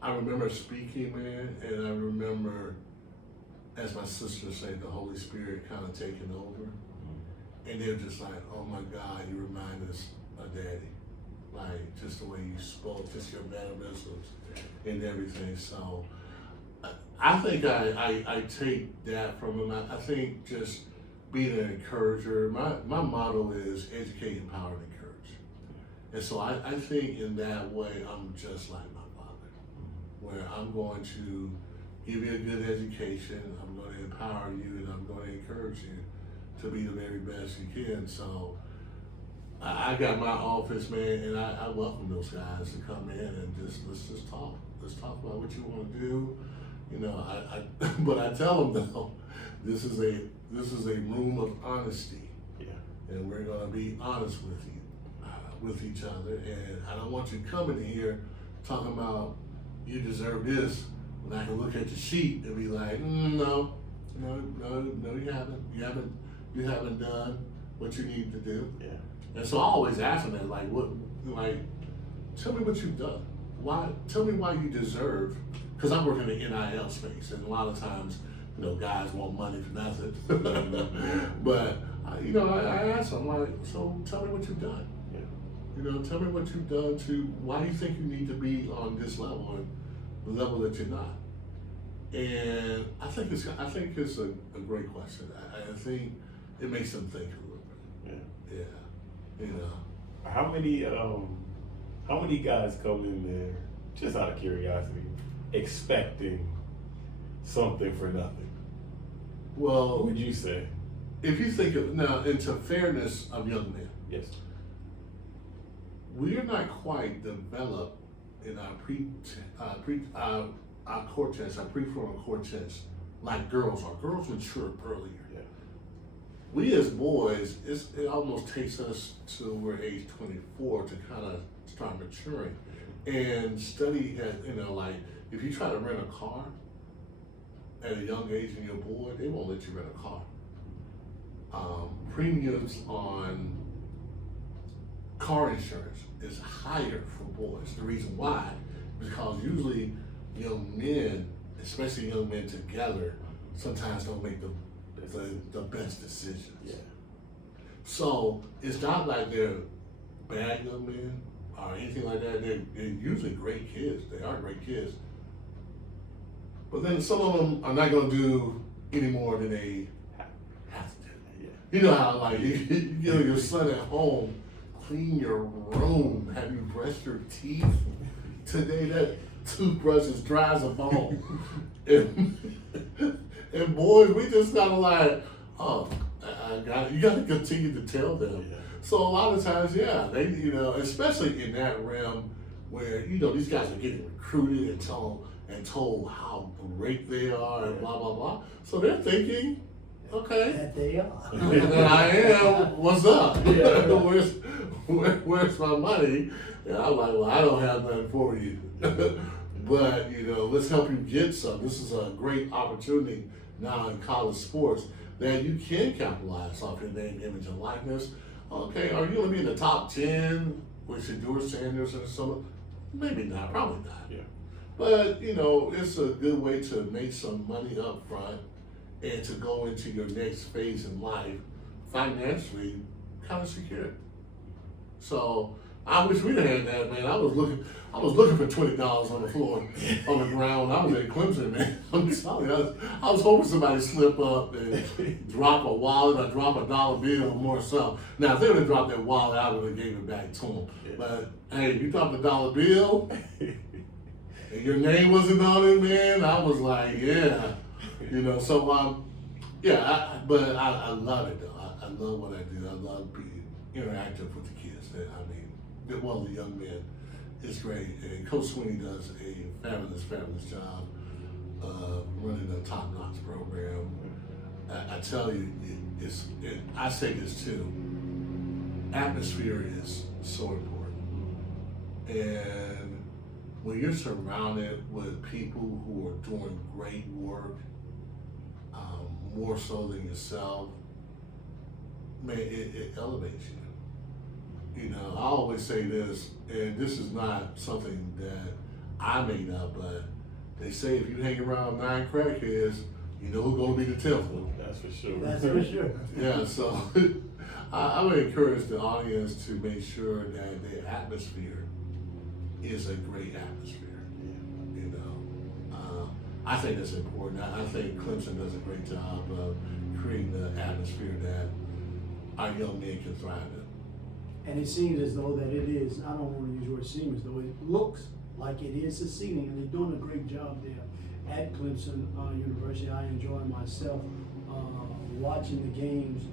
I remember speaking, man, and I remember, as my sister said, the Holy Spirit kind of taking over. And they're just like, oh my God, you remind us of Daddy. Like, just the way you spoke, just your mannerisms and everything. So I think I take that from him. I think just being an encourager, my motto is educate, empower, and encourage. And so I think in that way, I'm just like my father, where I'm going to give you a good education, I'm going to empower you, and I'm going to encourage you to be the very best you can. So I got my office, man, and I welcome those guys to come in and let's just talk. Let's talk about what you want to do. You know, but I tell them though, this is a room of honesty. Yeah. And we're gonna be honest with you, with each other. And I don't want you coming here talking about you deserve this when I can look at the sheet and be like, no, you haven't. You haven't done what you need to do. Yeah. And so I always ask them that, tell me what you've done. Tell me why you deserve, because I'm working in the NIL space, and a lot of times, you know, guys want money for nothing. But, I ask them, so tell me what you've done. Yeah. You know, tell me what you've done why you think you need to be on this level and the level that you're not. And I think it's a great question. I think it makes them think a little bit. Yeah. Yeah. You know. How many guys come in there, just out of curiosity, expecting something for nothing? Well, What would you say? if you think of now into fairness of young men, Yes. we are not quite developed in our our cortex, our prefrontal cortex, like girls are. Girls mature earlier. Yeah. We as boys, it almost takes us to we're age 24 to kind of start maturing. And study has, like if you try to rent a car at a young age and you're a boy, they won't let you rent a car. Premiums on car insurance is higher for boys. The reason why, because usually young men, especially young men together, sometimes don't make the best decisions. Yeah. So it's not like they're bad young men or anything like that. They're usually great kids. They are great kids. But then some of them are not going to do any more than they have to do. Yeah. You know how you get your son at home, clean your room, have you brushed your teeth today? That toothbrush is dry as a bone. And boys, we just gotta you gotta continue to tell them. Yeah. So a lot of times, yeah, they, especially in that realm where, these guys are getting recruited and told how great they are and blah, blah, blah. So they're thinking, okay, That they are. that I am, what's up? Yeah. Where's my money? And I'm like, well, I don't have nothing for you. But, let's help you get some. This is a great opportunity now in college sports that you can capitalize off your name, image, and likeness. Okay, are you going to be in the top 10 with Shedeur Sanders or something? Maybe not, probably not. Yeah. But, it's a good way to make some money up front and to go into your next phase in life financially kind of secure. So I wish we'd have had that, man. I was looking for $20 on the floor, on the ground. I was at Clemson, man. I'm telling you, I was hoping somebody slip up and drop a wallet or drop a dollar bill or more something. Now, if they would have dropped that wallet, I would have gave it back to them. Yeah. But hey, you dropped a dollar bill and your name wasn't on it, man. I was like, yeah, So but I love it though. I love what I do. I love being interactive with the kids. The young men. It's great, and Coach Sweeney does a fabulous job of running a top-notch program. I tell you, I say this too. atmosphere is so important. And when you're surrounded with people who are doing great work, more so than yourself, man, it elevates you. You know, I always say this, and this is not something that I made up, but they say if you hang around 9 crackheads, you know who's gonna be the 10th one. That's for sure. That's for sure. Yeah, so I would encourage the audience to make sure that the atmosphere is a great atmosphere. You know, I think that's important. I think Clemson does a great job of creating the atmosphere that our young men can thrive in. And it seems as though that it is, I don't want to use the word seems, though it looks like it is succeeding, and they're doing a great job there at Clemson University. I enjoy myself watching the games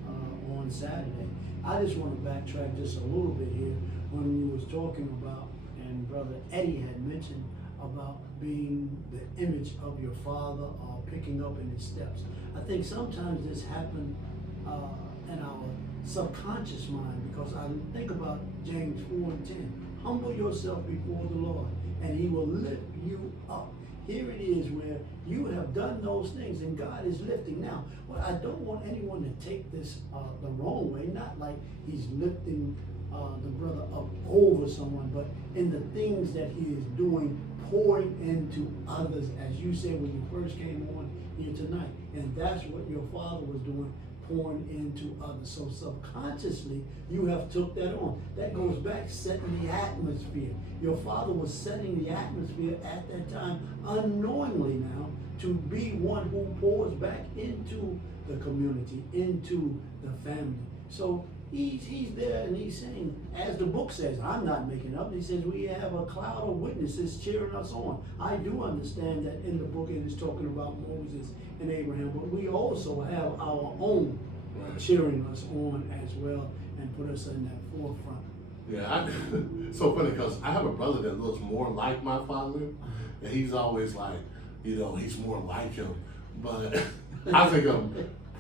on Saturday. I just want to backtrack just a little bit here when you was talking about, and Brother Eddie had mentioned about being the image of your father or picking up in his steps. I think sometimes this happens in our subconscious mind, because I think about James 4:10. Humble yourself before the Lord, and he will lift you up. Here it is where you have done those things and God is lifting. Now, well, I don't want anyone to take this the wrong way, not like he's lifting the brother up over someone, but in the things that he is doing, pouring into others, as you said when you first came on here tonight. And that's what your father was doing, pouring into others. So subconsciously, you have took that on. That goes back setting the atmosphere. Your father was setting the atmosphere at that time, unknowingly now, to be one who pours back into the community, into the family. So he's there and he's saying, as the book says, I'm not making up, he says we have a cloud of witnesses cheering us on. I do understand that in the book it is talking about Moses and Abraham, but we also have our own cheering us on as well and put us in that forefront. Yeah, so funny because I have a brother that looks more like my father, and he's always like, you know, he's more like him. But I think I'm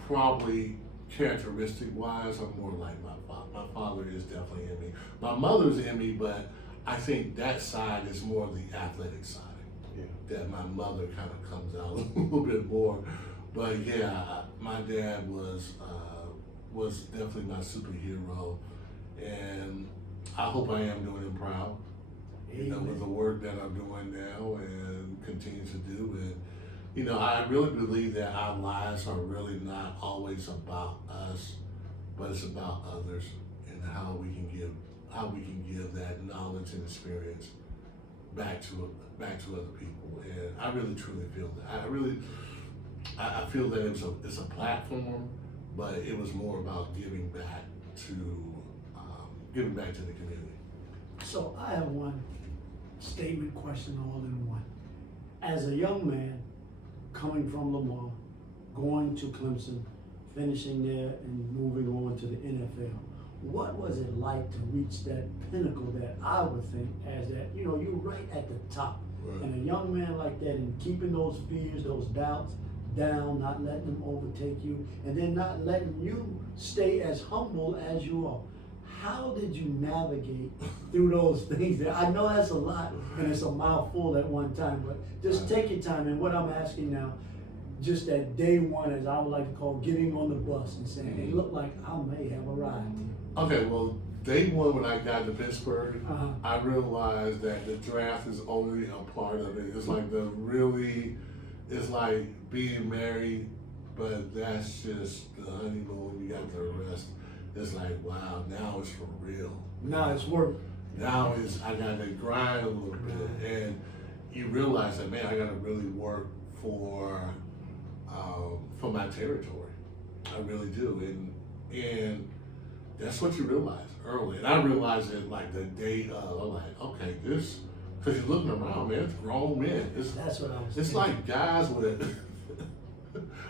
probably characteristic-wise, I'm more like my father. My father is definitely in me. My mother's in me, but I think that side is more the athletic side. Yeah. That my mother kind of comes out a little bit more. But yeah, my dad was definitely my superhero, and I hope I am doing him proud. You know, with the work that I'm doing now and continue to do. And you know, I really believe that our lives are really not always about us, but it's about others and how we can give that knowledge and experience back to other people. And I really truly feel that. I feel that it's a platform, but it was more about giving back to the community. So I have one statement question all in one. As a young man coming from Lamar, going to Clemson, finishing there and moving on to the NFL, what was it like to reach that pinnacle that I would think as that, you know, you're right at the top. Right. And a young man like that, and keeping those fears, those doubts down, not letting them overtake you, and then not letting you stay as humble as you are. How did you navigate through those things there? I know that's a lot and it's a mouthful at one time, but just take your time. And what I'm asking now, just that day one, as I would like to call, getting on the bus and saying, it looked like I may have arrived. Okay, well, day one when I got to Pittsburgh, I realized that the draft is only a part of it. It's like it's like being married, but that's just the honeymoon. You got the rest. It's like, wow, now it's for real. Now it's work. Now I got to grind a little bit, and you realize that, man, I got to really work for my territory. I really do, and that's what you realize early. And I realized it like the day of. I'm like, okay, this, because you're looking around, man, it's grown men. That's what I was It's thinking. like guys with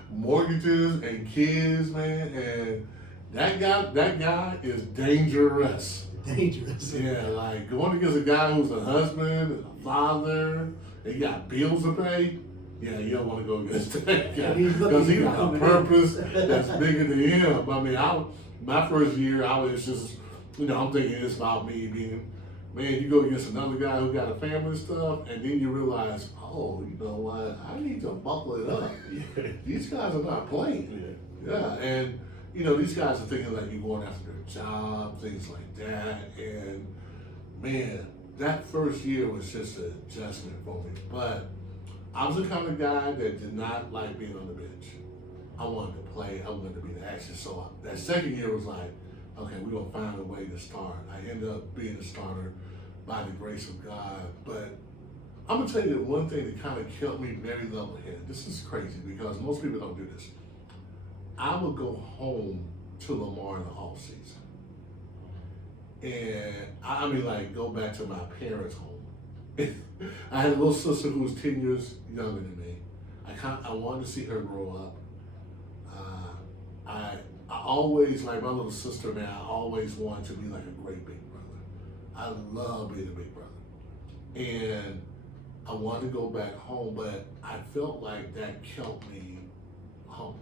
mortgages and kids, man, and that guy is dangerous. Dangerous. Yeah, like going against a guy who's a husband and a father, and you got bills to pay. Yeah, you don't want to go against that guy because he got a purpose that's bigger than him. I mean, my first year, I was just you know, I'm thinking it's about me being, man, you go against another guy who got a family and stuff, and then you realize, oh, you know what, I need to buckle it up. These guys are not playing. Yeah, and you know, these guys are thinking like you're going after their job, things like that, and man, that first year was just an adjustment for me. But I was the kind of guy that did not like being on the bench. I wanted to play, I wanted to be the action. So that second year was like, okay, we're gonna find a way to start. I ended up being a starter by the grace of God. But I'm gonna tell you one thing that kind of kept me very level-headed. This is crazy because most people don't do this. I would go home to Lamar in the off season. And I mean, like, go back to my parents' home. I had a little sister who was 10 years younger than me. I wanted to see her grow up. I always, like my little sister, man, I always wanted to be like a great big brother. I love being a big brother. And I wanted to go back home, but I felt like that kept me home.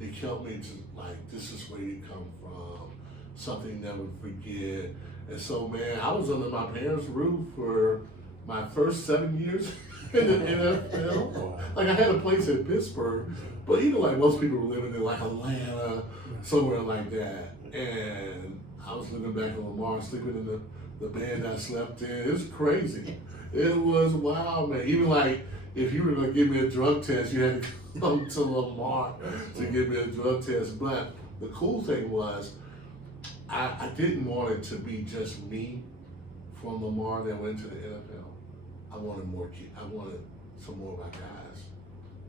It kept me to, like, this is where you come from, something you never forget. And so, man, I was under my parents' roof for my first 7 years in the NFL. Like, I had a place in Pittsburgh, but you know, like most people were living in like Atlanta, somewhere like that. And I was living back in Lamar, sleeping in the bed I slept in. It was crazy. It was wild, man. Even like, if you were gonna give me a drug test, you had to come to Lamar to give me a drug test. But the cool thing was, I didn't want it to be just me from Lamar that went to the NFL. I wanted more kids. I wanted some more of my guys.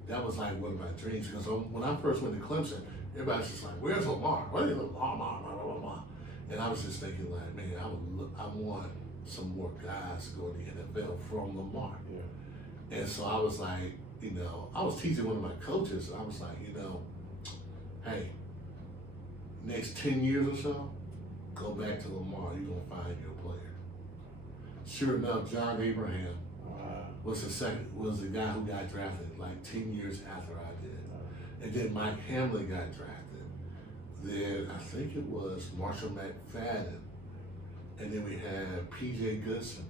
That was like one of my dreams, because when I first went to Clemson, everybody's just like, "Where's Lamar? Where is Lamar?" And I was just thinking, like, man, I want some more guys to go to the NFL from Lamar. Yeah. And so I was like, you know, I was teaching one of my coaches, and I was like, you know, hey, next 10 years or so, go back to Lamar, you're gonna find your player. Sure enough, John Abraham was the guy who got drafted like 10 years after I did. And then Mike Hamlin got drafted. Then I think it was Marshall McFadden. And then we had PJ Goodson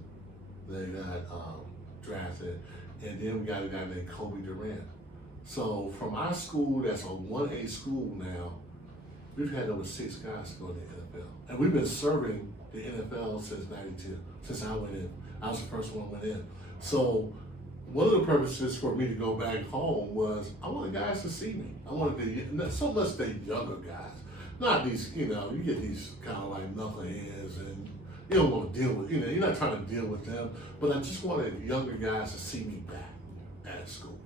that got drafted. And then we got a guy named Kobe Durant. So from our school, that's a 1A school now, we've had over 6 guys go to the NFL. And we've been serving the NFL since '92, since I went in. I was the first one who went in. So one of the purposes for me to go back home was I wanted guys to see me. I wanted not so much the younger guys, not these, you know, you get these kind of like knuckleheads and you don't want to deal with, you know, you're not trying to deal with them, but I just wanted younger guys to see me back at school.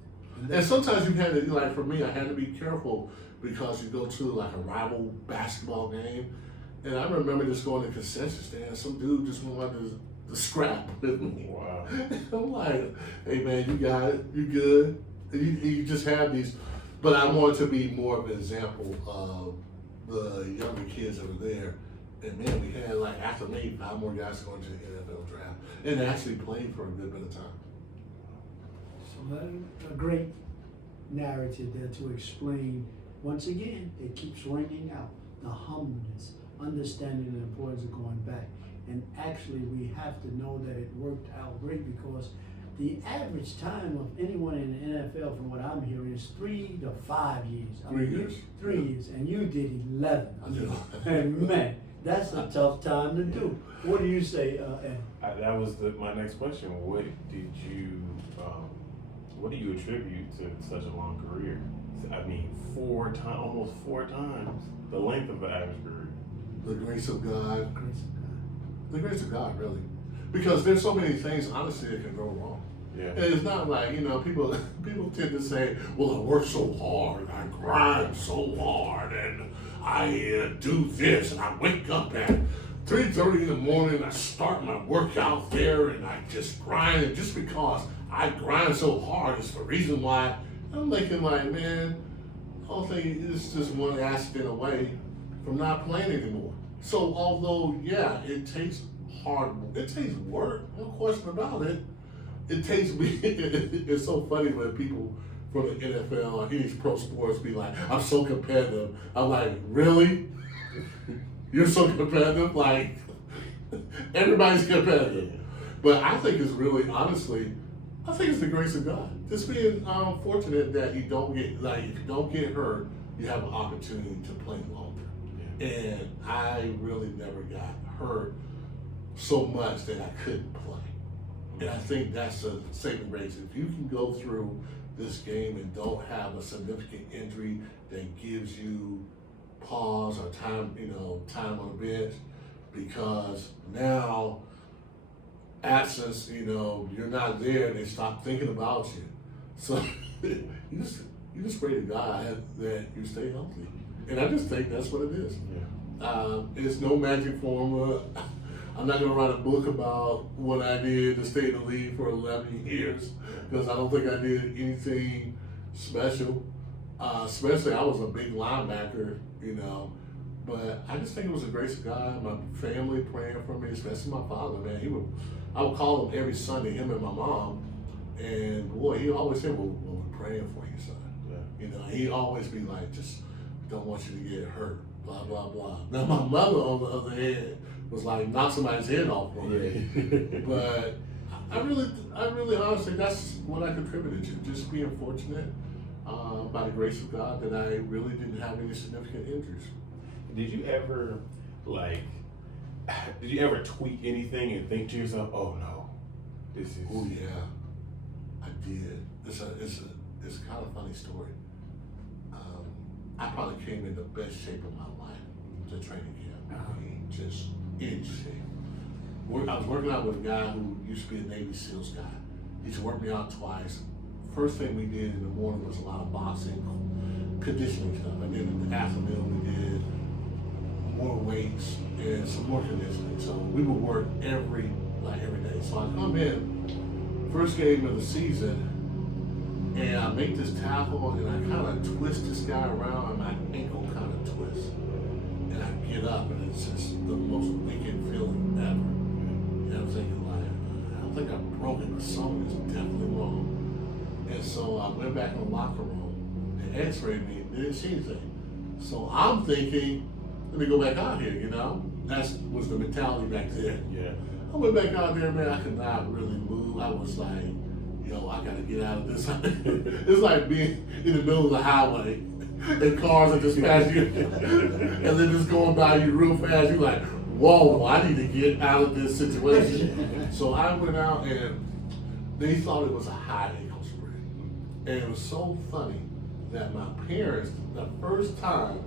And sometimes you had to, like for me, I had to be careful because you go to like a rival basketball game, and I remember just going to the concession stand, some dude just wanted to scrap with me. Wow. I'm like, hey man, you got it, you good. And you just have these, but I wanted to be more of an example of the younger kids that were there. And man, we had like, after me, 5 more guys going to the NFL draft and actually played for a good bit of time. So that's a great narrative there to explain, once again, it keeps ringing out, the humbleness, understanding the importance of going back. And actually, we have to know that it worked out great, because the average time of anyone in the NFL, from what I'm hearing, is 3 to 5 years. 3 years. 3 years, and you did 11. I did. And man, that's a tough time to do. What do you say, Ed? That was my next question. What do you attribute to such a long career? I mean, almost 4 times the length of the average career. The grace of God. The grace of God, really. Because there's so many things, honestly, that can go wrong. Yeah. And it's not like, you know, people tend to say, well, I work so hard, I grind so hard, and I do this, and I wake up at 3:30 in the morning, I start my workout there, and I just grind, and just because I grind so hard is the reason why. I'm thinking like, man, the whole thing is just one accident away from not playing anymore. So although, yeah, it takes work, no question about it. It takes me, it's so funny when people from the NFL or any pro sports be like, I'm so competitive. I'm like, really? you're so competitive, like everybody's competitive. But I think it's really, honestly, I think it's the grace of God. Just being fortunate that you don't get, like, if you don't get hurt, you have an opportunity to play longer. Yeah. And I really never got hurt so much that I couldn't play. And I think that's a saving grace. If you can go through this game and don't have a significant injury that gives you pause or time, time on the bench, because now absence, you're not there, they stop thinking about you. So you just pray to God that you stay healthy. And I just think that's what it is. Yeah. It's no magic formula. I'm not gonna write a book about what I did to stay in the league for 11 years, because I don't think I did anything special. Especially I was a big linebacker, but I just think it was the grace of God, my family praying for me, especially my father, man. I would call him every Sunday, him and my mom, and boy, he always said, well, we're praying for you, son. Yeah. He'd always be like, just don't want you to get hurt, blah, blah, blah. Now my mother, on the other hand, was like, knock somebody's head off one day. But I really honestly, that's what I contributed to, just being fortunate by the grace of God that I really didn't have any significant injuries. Did you ever tweak anything and think to yourself, oh no, this is... Oh yeah, I did. It's kind of a funny story. I probably came in the best shape of my life to training camp. I mean, just in shape. I was working out with a guy who used to be a Navy SEALs guy. He used to work me out twice. First thing we did in the morning was a lot of boxing, conditioning stuff. And then in the afternoon we did more weights and some more conditioning. So we would work every day. So I come in, first game of the season, and I make this tackle and I kind of twist this guy around and my ankle kind of twists. And I get up and it's just the most wicked feeling ever. I'm thinking like, I don't think I'm broken, but something is definitely wrong. And so I went back in the locker room and x-rayed me and didn't see anything. So I'm thinking, let me go back out here, That was the mentality back then. Yeah. I went back out there, man, I could not really move. I was like, I gotta get out of this. It's like being in the middle of the highway and cars are just passing you and then just going by you real fast. You're like, whoa, I need to get out of this situation. So I went out and they thought it was a high ankle sprain. And it was so funny that my parents, the first time,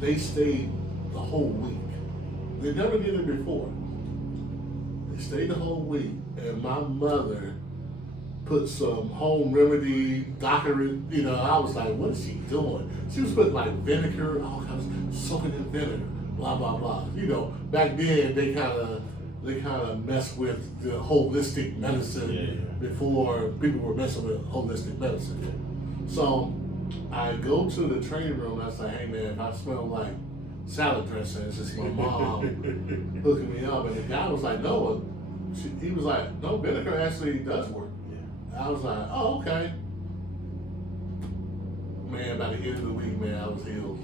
they stayed the whole week. They never did it before. They stayed the whole week, and my mother put some home remedy, doctoring, I was like, what is she doing? She was putting like vinegar, all kinds of soaking in vinegar, blah, blah, blah. Back then they kind of messed with the holistic medicine before people were messing with holistic medicine. So I go to the training room and I say, hey man, if I smell like salad dressing, it's just my mom hooking me up. And the guy was like, no, he was like, no, vinegar actually does work. I was like, oh, okay. Man, by the end of the week, man, I was healed.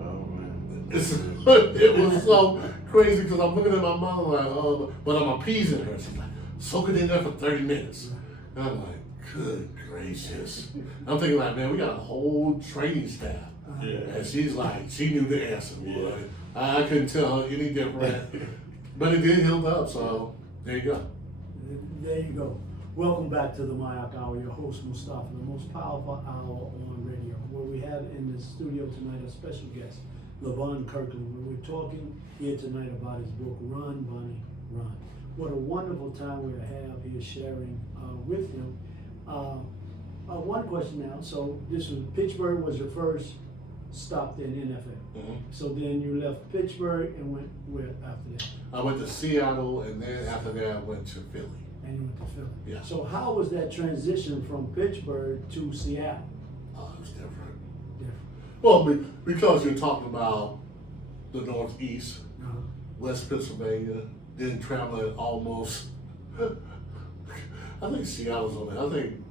Oh, man. It was so crazy because I'm looking at my mom like, oh, but I'm appeasing her. She's like, soak it in there for 30 minutes. And I'm like, good gracious. I'm thinking like, man, we got a whole training staff. Yeah. And she's like, she knew the answer. Boy. I couldn't tell her any different. But it did heal up, so there you go. There you go. Welcome back to the 𝐖𝐈𝐓 Hour, your host Mustafa, the most powerful hour on radio, where we have in the studio tonight a special guest, Levon Kirkland, where we're talking here tonight about his book, Run, Bunny, Run. What a wonderful time we're have here sharing with him. One question now, so this was, Pittsburgh was your first stop in NFL. Mm-hmm. So then you left Pittsburgh and went where after that? I went to Seattle, and then after that I went to Philly. And you went to Philly. Yeah. So how was that transition from Pittsburgh to Seattle? Oh, it was different. Different. Well, because you're talking about the Northeast, Uh-huh. West Pennsylvania, then traveling almost, I think Seattle's on the, I think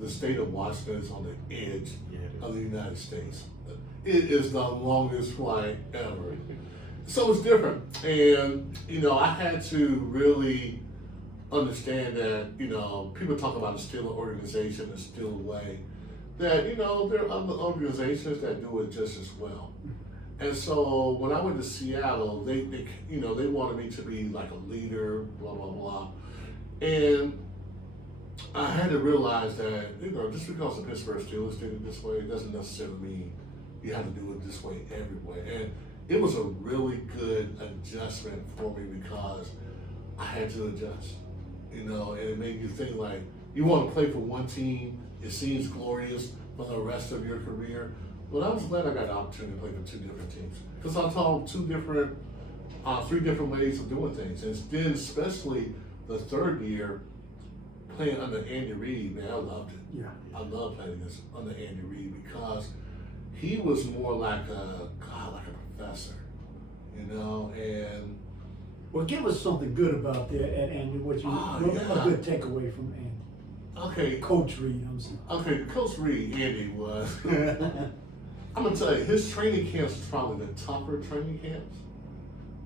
the state of Washington is on the edge of the United States. It is the longest flight ever. So So it's different. And, you know, I had to really understand that, you know, people talk about a still organization, a still way, that, you know, there are other organizations that do it just as well. And so when I went to Seattle, they you know, they wanted me to be like a leader, blah, blah, blah. And I had to realize that, you know, just because the Pittsburgh Steelers did it this way, it doesn't necessarily mean you have to do it this way everywhere. And it was a really good adjustment for me because I had to adjust, you know, and it made you think like, you want to play for one team, it seems glorious for the rest of your career. But I was glad I got the opportunity to play for two different teams because I taught three different ways of doing things. And then especially the third year, playing under Andy Reid, man, I loved it. Yeah. I loved playing under Andy Reid because he was more like a professor, you know, and Well, give us something good about that, and Andy, what you a good takeaway from Andy. okay, Coach Reid, I'm sorry. okay, Coach Reid, Andy was. I'm gonna tell you, his training camps is probably the tougher training camps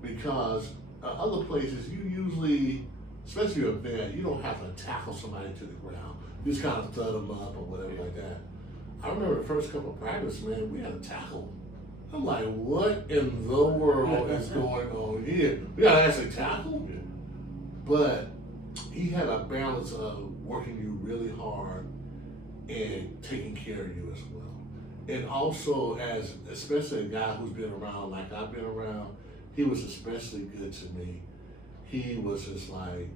because other places you usually, especially a vet, you don't have to tackle somebody to the ground. You just kind of thud them up or whatever like that. I remember the first couple of practice, man, we had to tackle. I'm like, what in the world is going on here? We gotta actually tackle? But he had a balance of working you really hard and taking care of you as well. And also, especially a guy who's been around like I've been around, he was especially good to me. He was just like,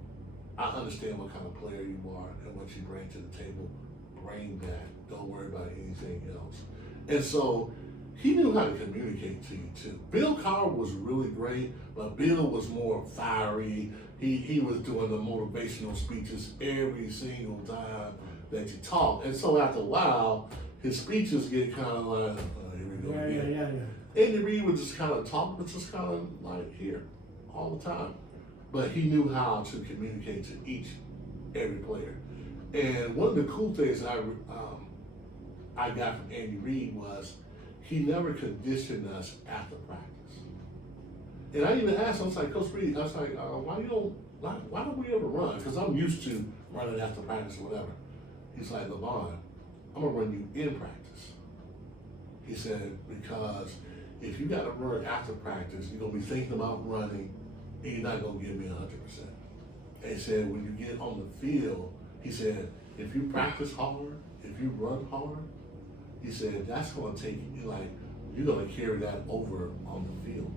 I understand what kind of player you are and what you bring to the table. Bring that. Don't worry about anything else. And so he knew how to communicate to you too. Bill Cowher was really great, but Bill was more fiery. He was doing the motivational speeches every single time that you talk. And so after a while, his speeches get kind of like, here we go again. Andy Reid would just kind of talk, but just kind of like here all the time. But he knew how to communicate to every player. And one of the cool things I got from Andy Reid was he never conditioned us after practice. And I even asked him, I was like, Coach Reid, I was like, why don't we ever run? Because I'm used to running after practice or whatever. He's like, Levon, I'm gonna run you in practice. He said, because if you gotta run after practice, you're gonna be thinking about running and you're not gonna give me 100%. And he said, when you get on the field, he said, if you practice hard, if you run hard, he said, that's gonna take you, like, you're gonna carry that over on the field.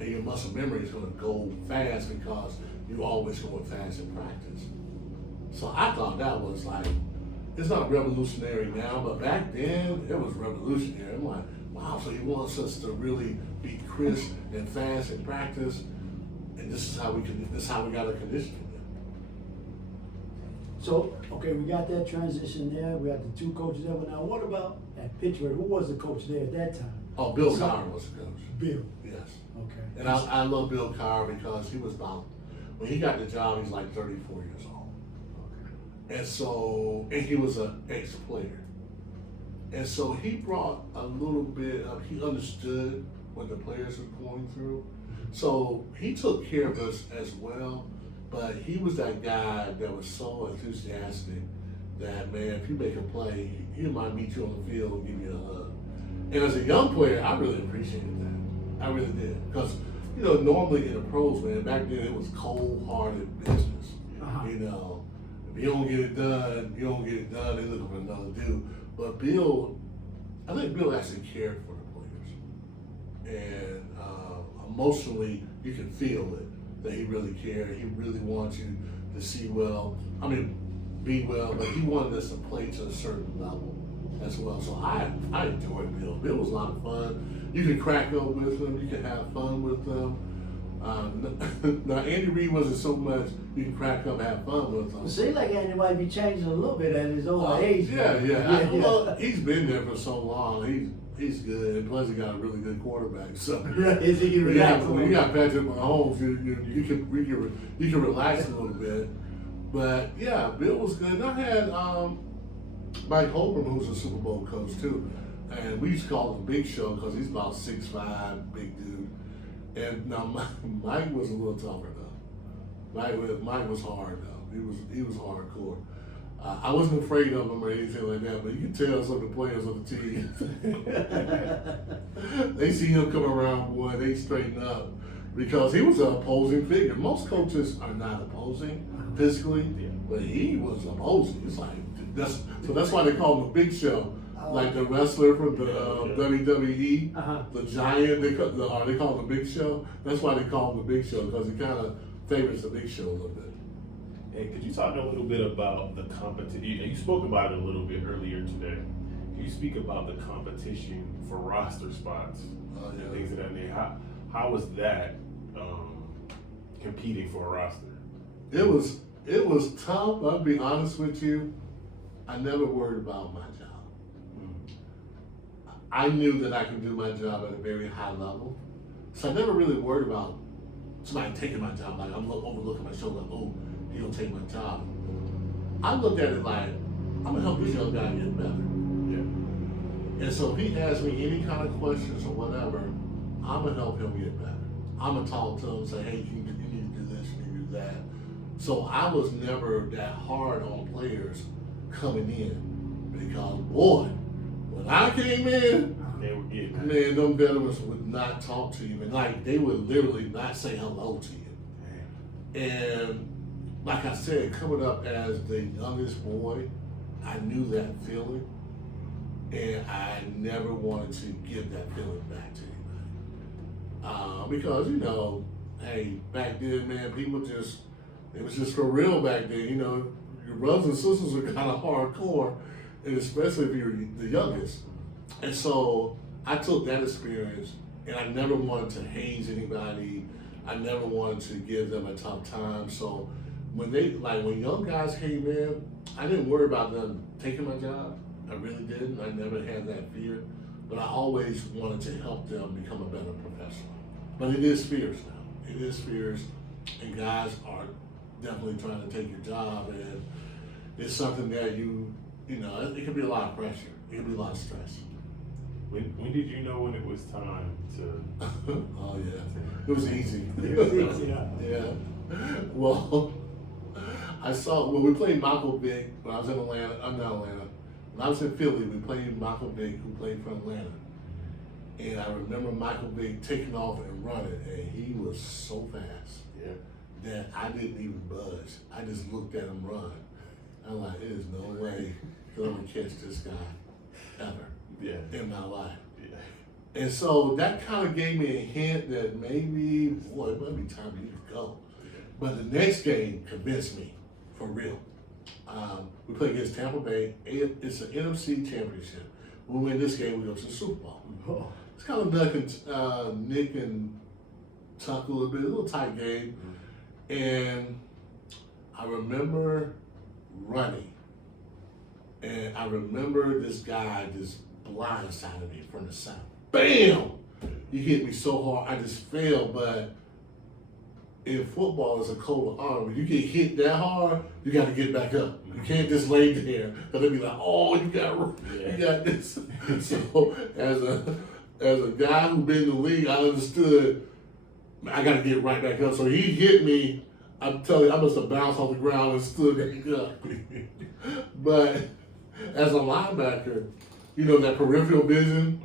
And your muscle memory is gonna go fast because you're always going fast in practice. So I thought that was like, it's not revolutionary now, but back then it was revolutionary. I'm like, wow, so he wants us to really be crisp and fast in practice, and this is how we got to condition him. So, okay, we got that transition there. We got the two coaches there. But now, what about at Pittsburgh? Who was the coach there at that time? Oh, Bill Cowher was the coach. Bill. Yes. Okay. And I love Bill Cowher because he was about, when he got the job, he was like 34 years old. And so, and he was an ex-player. And so he brought a little bit of, he understood what the players were going through. So he took care of us as well, but he was that guy that was so enthusiastic that, man, if you make a play, he might meet you on the field and give you a hug. And as a young player, I really appreciated that. I really did. Because, you know, normally in the pros, man, back then it was cold-hearted business. You know, if you don't get it done, you don't get it done, they're looking for another dude. But Bill, I think Bill actually cared for the players. And emotionally, you can feel it, that he really cared. He really wants you to be well, but he wanted us to play to a certain level as well. So I enjoyed Bill. Bill was a lot of fun. You can crack up with him, you can have fun with him. Now Andy Reid wasn't so much you can crack up and have fun with him. It seems like Andy might be changing a little bit at his old age. Yeah. Well, he's been there for so long. He's good, and plus he got a really good quarterback. So Is he when you got Patrick Mahomes, you can relax a little bit. But yeah, Bill was good. And I had Mike Holmgren, who was a Super Bowl coach too, and we used to call him Big Show because he's about 6'5", big dude. And now Mike was a little tougher though. Mike was hard though. He was hardcore. I wasn't afraid of him or anything like that, but you can tell some of the players on the team. They see him come around, boy, they straighten up. Because he was an opposing figure. Most coaches are not opposing physically, but he was opposing. It's like, that's why they call him the Big Show. Like the wrestler from the WWE, the Giant, they call him the Big Show. That's why they call him the Big Show, because he kind of favors the Big Show a little bit. Hey, could you talk a little bit about the competition? You spoke about it a little bit earlier today. Can you speak about the competition for roster spots and things of that nature? How was that competing for a roster? It was tough. I'll be honest with you. I never worried about my job. I knew that I could do my job at a very high level, so I never really worried about somebody taking my job. Like I'm overlooking my shoulder, like, oh, he'll take my job. I looked at it like, I'm gonna help this young guy get better. Yeah. And so if he asks me any kind of questions or whatever, I'm gonna help him get better. I'm gonna talk to him, say, hey, you need to do this, you need to do that. So I was never that hard on players coming in, because boy, when I came in, they were getting man, them veterans would not talk to you, and like they would literally not say hello to you. And like I said, coming up as the youngest boy, I knew that feeling, and I never wanted to give that feeling back to anybody. Because, you know, hey, back then, man, it was just for real back then. You know, your brothers and sisters were kind of hardcore, and especially if you're the youngest. And so I took that experience, and I never wanted to haze anybody. I never wanted to give them a tough time. So when young guys came in, I didn't worry about them taking my job. I really didn't. I never had that fear. But I always wanted to help them become a better professional. But it is fierce now. It is fierce, and guys are definitely trying to take your job, and it's something that you know, it can be a lot of pressure. It can be a lot of stress. When did you know when it was time to? Oh yeah, it was easy. It was easy, Yeah. Well, when we played Michael Vick when I was in Atlanta. I'm not Atlanta. When I was in Philly, we played Michael Vick, who played for Atlanta. And I remember Michael Vick taking off and running, and he was so fast that I didn't even budge. I just looked at him run. I'm like, there's no way that I'm gonna catch this guy ever in my life. Yeah. And so that kind of gave me a hint that maybe, boy, it might be time for you to go. But the next game convinced me, for real. We play against Tampa Bay. It's an NFC championship. When we win this game, we go to the Super Bowl. Oh. It's kind of Nick and Tuck a little tight game. And I remember running. And I remember this guy just blindsided me from the side. Bam! He hit me so hard, I just fell. But in football, it's a code of honor. When you get hit that hard, you got to get back up. You can't just lay there, because they'll be like, oh, you got this. So as a guy who's been in the league, I understood I got to get right back up. So he hit me. I'm telling you, I must have bounced off the ground and stood back up. But as a linebacker, you know, that peripheral vision,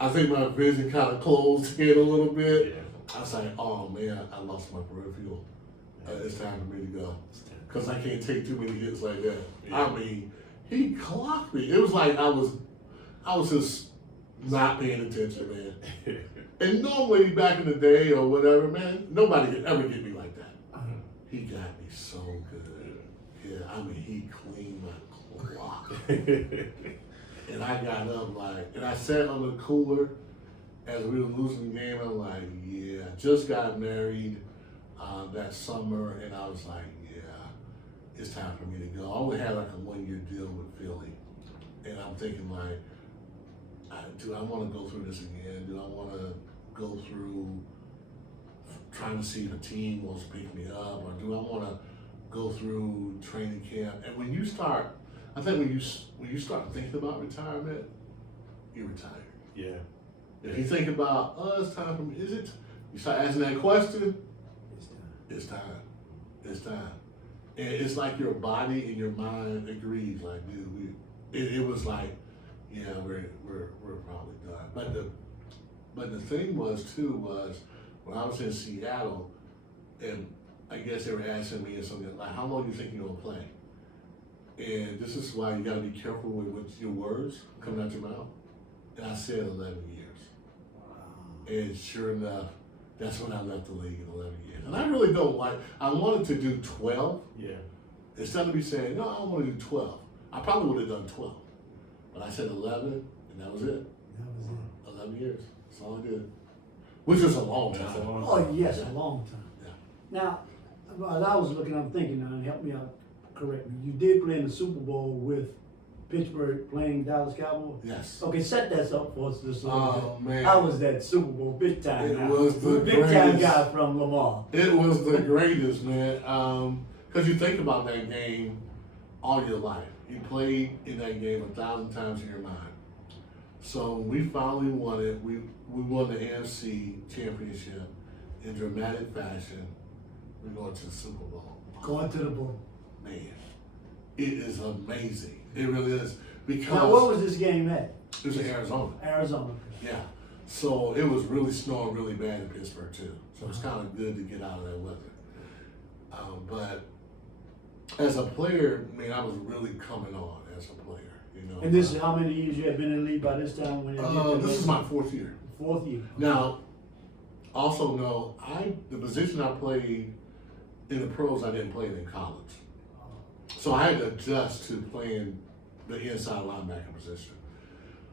I think my vision kind of closed in a little bit. Yeah. I was like, oh man, I lost my peripheral. It's time for me to go. Because I can't take too many hits like that. Yeah. I mean, he clocked me. It was like I was just not paying attention, man. And normally back in the day or whatever, man, nobody could ever get me like that. He got me so good. Yeah, I mean, he cleaned my clock. And I got up and I sat on the cooler as we were losing the game. I'm like, yeah, I just got married that summer, and I was like, yeah, it's time for me to go. I only had like a 1-year deal with Philly, and I'm thinking like, do I want to go through this again? Do I want to go through trying to see if a team wants to pick me up, or do I want to go through training camp? And when you start, I think when you start thinking about retirement, you're retired. Yeah. If you think about, it's time for me, you start asking that question, It's time. it's time. It's time. And it's like your body and your mind agrees, like, dude, it was like, yeah, we're probably done. But the thing was when I was in Seattle, and I guess they were asking me something like, how long do you think you're gonna play? And this is why you gotta be careful with your words coming out your mouth. And I said 11 years. Wow. And sure enough, that's when I left the league in 11 years. And I really don't like, I wanted to do 12. Yeah. Instead of me saying, no, I want to do 12. I probably would have done 12. But I said 11, and that was it. That was it. 11 years. That's all I did. Which is a long That's a time. long Oh, yes, a long time. Yeah. Now, as I was looking, I'm thinking now, and help me out, correct me. You did play in the Super Bowl with Pittsburgh playing Dallas Cowboys? Yes. Okay, set that up for us just a little Oh, bit. man. How was that Super Bowl? Big time. It now. was the Big time greatest. guy from Lamar. It was the greatest, man. Because you think about that game all your life. You played in that game 1,000 times in your mind. So we finally won it. We won the AFC championship in dramatic fashion. We're going to the Super Bowl. Going to the bowl. Man, it is amazing. It really is. Because Now, where was this game at? it was in Arizona. Arizona. Yeah. So it was really snowing really bad in Pittsburgh too. So it's kind of good to get out of that weather. But as a player, man, I was really coming on as a player. You know. And this is how many years you had been in the league by this time? When you did that? This is my 4th year. 4th year. Now, also know the position I played in the pros, I didn't play it in college. So I had to adjust to playing the inside linebacker position.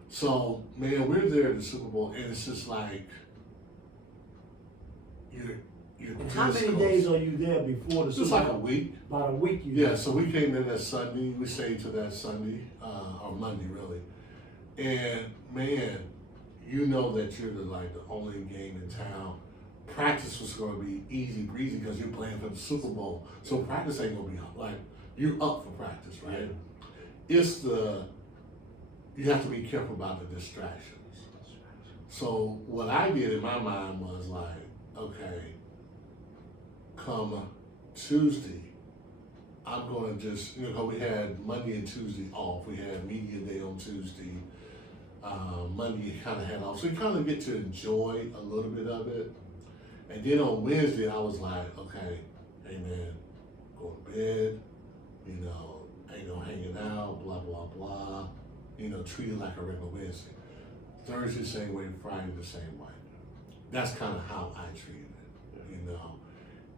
So, man, we're there at the Super Bowl, and it's just like you're And how this many close. days are you there before the Just Super like Bowl? a week. About a week. You Yeah, so we came in that Sunday. We stayed to that Sunday, or Monday, really. And man, you know that you're the only game in town. Practice was going to be easy breezy because you're playing for the Super Bowl. So practice ain't going to be you're up for practice, right? It's you have to be careful about the distractions. So what I did in my mind was okay, come Tuesday, I'm going to just, we had Monday and Tuesday off. We had media day on Tuesday. Monday you kind of had off. So you kind of get to enjoy a little bit of it. And then on Wednesday, I was like, okay, hey man, go to bed, ain't no hanging out, blah, blah, blah. Treat it like a regular Wednesday. Thursday, same way, Friday, the same way. That's kind of how I treated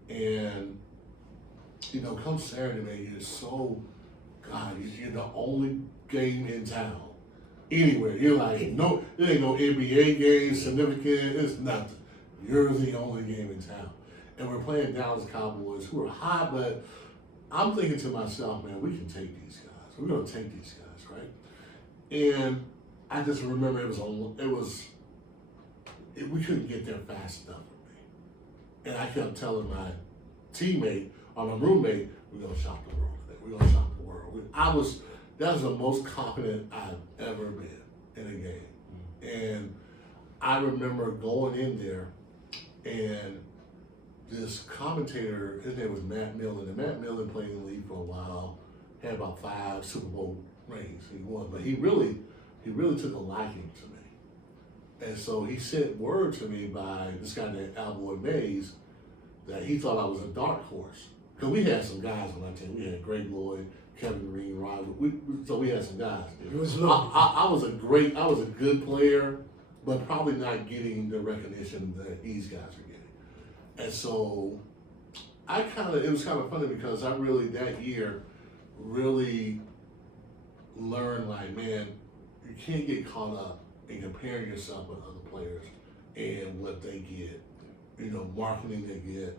it, And, come Saturday, man, you're the only game in town. Anywhere. You're like, no, there ain't no NBA game, significant, it's nothing. You're the only game in town. And we're playing Dallas Cowboys, who are hot, but I'm thinking to myself, man, we can take these guys. We're going to take these guys, right? And I just remember we couldn't get there fast enough for me. And I kept telling my teammate or my roommate, we're going to shock the world today. We're going to shock the world. That was the most confident I've ever been in a game. And I remember going in there and this commentator, his name was Matt Millen, and Matt Millen played in the league for a while, had about 5 Super Bowl rings he won, but he really took a liking to me. And so he sent word to me by this guy named Alboy Mays that he thought I was a dark horse. Because we had some guys on our team. We had Greg Lloyd, Kevin Green, Ryan. So we had some guys. It was I was a good player, but probably not getting the recognition that these guys are getting. And so it was kind of funny because I really, that year, really learned man, you can't get caught up in comparing yourself with other players and what they get, marketing they get.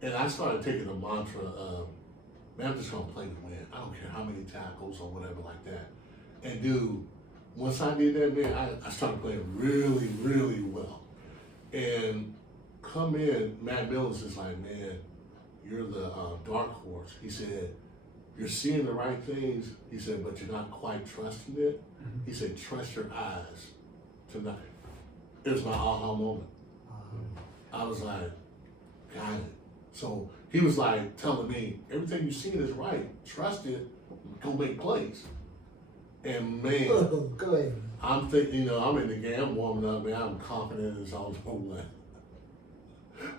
And I started taking the mantra of, man, I'm just gonna play to win. I don't care how many tackles or whatever like that. And dude, once I did that, man, I started playing really, really well. And come in, Matt Mills is like, man, you're the dark horse. He said, you're seeing the right things. He said, but you're not quite trusting it. Mm-hmm. He said, trust your eyes to not. It was my aha moment. I was like, got it. So he was like telling me, everything you're seeing is right. Trust it. Go make plays. And man, Go ahead. I'm thinking, I'm in the game, I'm warming up, man. I'm confident it's all over.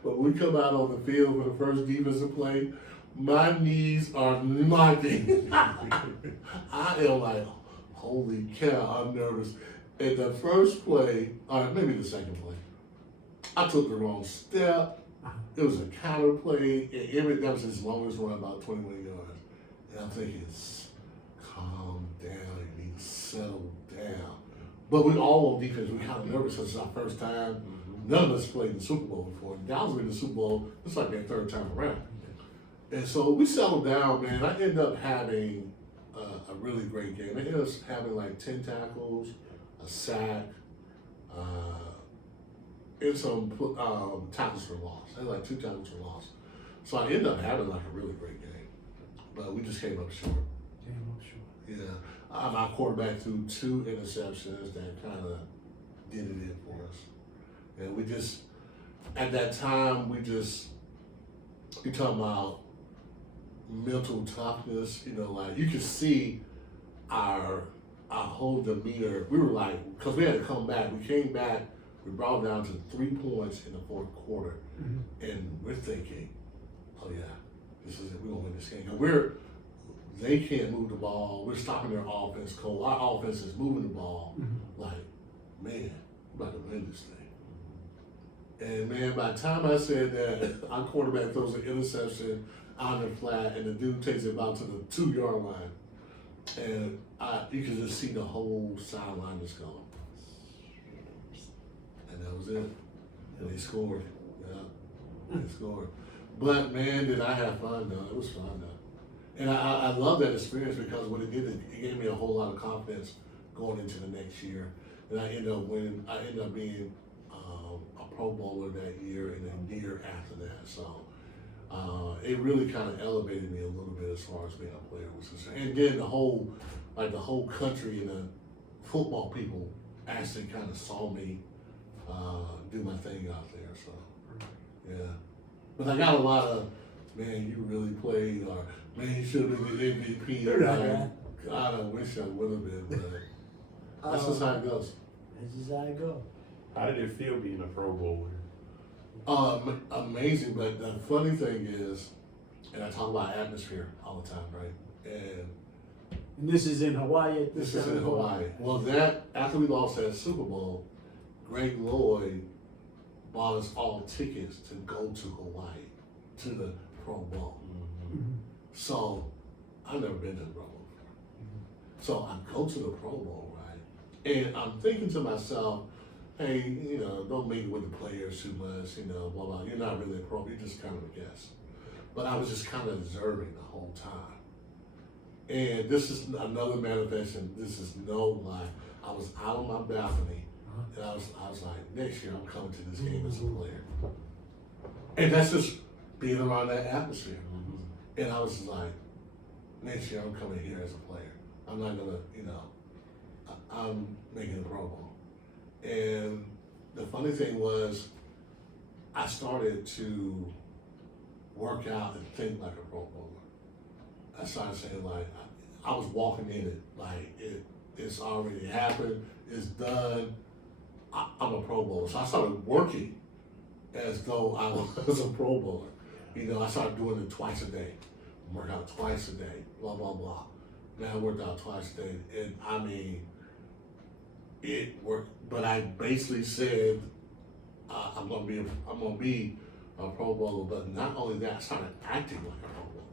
But when we come out on the field for the first defensive play, my knees are knocking. I am like, holy cow, I'm nervous. And the first play, or maybe the second play, I took the wrong step. It was a counter play, and that was his longest run, about 21 yards. And I'm thinking, calm down, you need to settle down. But we all on defense, we're kind of nervous because it's our first time. None of us played in the Super Bowl before. Dallas been in the Super Bowl, it's like their third time around. And so we settled down, man. I ended up having a really great game. I ended up having like 10 tackles, a sack, and some tackles for loss. I had like 2 tackles for loss. So I ended up having like a really great game. But we just came up short. Yeah. My quarterback threw 2 interceptions that kind of did it in for us. And we just, at that time, you're talking about mental toughness, like you could see our whole demeanor. We were like, because we had to come back. We came back, we brought it down to 3 points in the fourth quarter. And we're thinking, oh yeah, this is it, we're gonna win this game. And they can't move the ball, we're stopping their offense cold. Our offense is moving the ball. Like, man, we're about to win this thing. And man, by the time I said that, our quarterback throws an interception on the flat, and the dude takes it about to the 2-yard line. And you can just see the whole sideline just going. And that was it. And they scored. Yeah, they scored. But man, did I have fun though. It was fun though. And I love that experience because what it did, it gave me a whole lot of confidence going into the next year. And I ended up winning. I ended up being a Pro Bowler that year and a year after that. So it really kind of elevated me a little bit as far as being a player was concerned. And then the whole country and the football people actually kind of saw me do my thing out there. So yeah, but I got a lot of, man, you really played, or man, you should have been the MVP. God, I wish I would have been, but that's just how it goes. That's just how it goes. How did it feel being a Pro Bowler? Amazing, but the funny thing is, and I talk about atmosphere all the time, right? And this is in Hawaii at this this is time? in Hawaii. Well, after we lost that Super Bowl, Greg Lloyd bought us all tickets to go to Hawaii, to the Pro Bowl. So, I've never been to the Pro Bowl before. So I go to the Pro Bowl, right? And I'm thinking to myself, hey, don't make it with the players too much, blah, blah. You're not really a pro, you're just kind of a guest. But I was just kind of observing the whole time. And this is another manifestation. This is no lie. I was out on my balcony, and I was like, next year I'm coming to this game as a player. And that's just being around that atmosphere. And I was just like, next year I'm coming here as a player. I'm not gonna, I'm making a Pro Bowl. And the funny thing was, I started to work out and think like a Pro Bowler. I started saying like, I was walking in it, like it's already happened, it's done, I'm a Pro Bowler. So I started working as though I was a Pro Bowler. I started doing it twice a day, work out twice a day, blah, blah, blah. Now I worked out twice a day, and I mean, it worked. But I basically said, I'm gonna be a Pro Bowler. But not only that, I started acting like a Pro Bowler.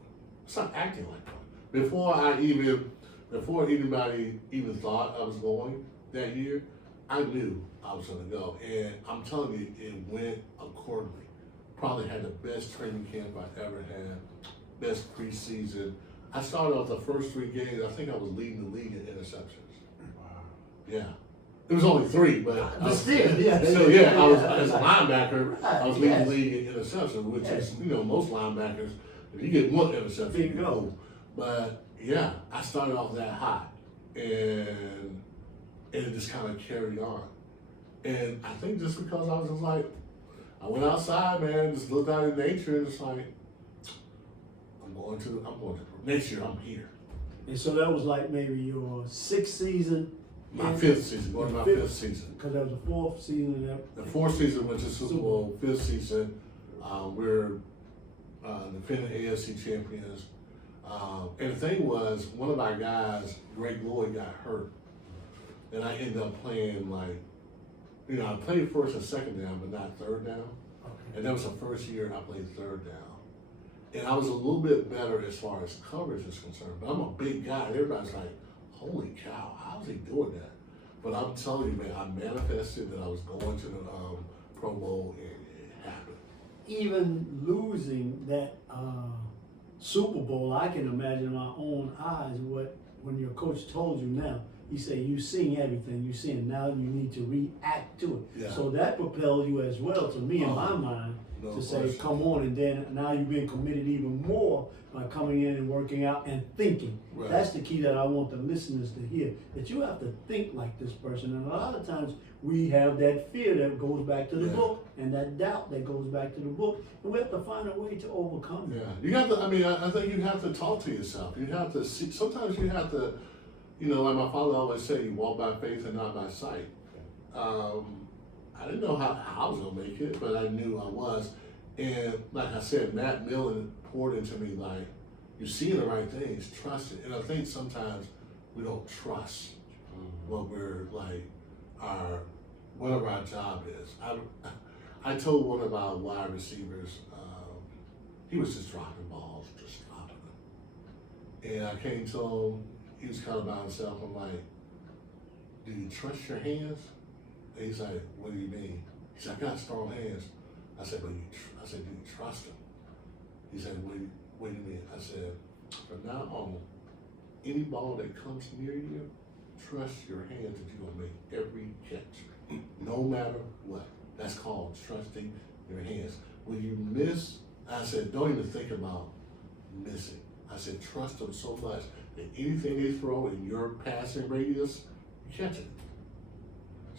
I started acting like one. Before anybody even thought I was going that year, I knew I was gonna go. And I'm telling you, it went accordingly. Probably had the best training camp I ever had, best preseason. I started off the first 3 games, I think I was leading the league in interceptions. Wow. Yeah. It was only 3, but still, yeah. So yeah, I was as a linebacker, Right, I was leading the league in interceptions, which is, most linebackers, if you get 1 interception, There you go. But yeah, I started off that hot, and it just kind of carried on. And I think just because I was just like, I went outside, man, just looked out in nature, and it's like, next year I'm here. And so that was like maybe your 6th season. My 5th season, going to my 5th season. Because that was the 4th season. The 4th season went to Super Bowl. 5th season, we're defending AFC champions. And the thing was, one of our guys, Greg Lloyd, got hurt. And I ended up playing I played first and second down, but not third down. Okay. And that was the first year I played third down. And I was a little bit better as far as coverage is concerned. But I'm a big guy. Everybody's like, holy cow, how's he doing that? But I'm telling you, man, I manifested that I was going to the Pro Bowl, and it happened. Even losing that Super Bowl, I can imagine in my own eyes when your coach told you now, he said, you seen everything, you seen, now you need to react to it. Yeah. So that propelled you as well, to me, in my mind, no to say, question. come on, and then now you've been committed even more by coming in and working out and thinking. Right. That's the key that I want the listeners to hear, that you have to think like this person. And a lot of times we have that fear that goes back to the book, and that doubt that goes back to the book, and we have to find a way to overcome it. Yeah, you have to, I think you have to talk to yourself. You have to see, sometimes you have to, like my father always said, you walk by faith and not by sight. I didn't know how I was gonna make it, but I knew I was. And like I said, Matt Millen poured into me, like, you're seeing the right things, trust it. And I think sometimes we don't trust what we're like, whatever our job is. I told one of our wide receivers, he was just dropping balls, just dropping them. And I came to him, he was kind of by himself. I'm like, do you trust your hands? And he's like, what do you mean? He said, I got strong hands. I said, do you trust them? He said, what do you mean? I said, from now on, any ball that comes near you, trust your hands that you're gonna make every catch, no matter what. That's called trusting your hands. When you miss, I said, don't even think about missing. I said, trust them so much that anything they throw in your passing radius, you catch it.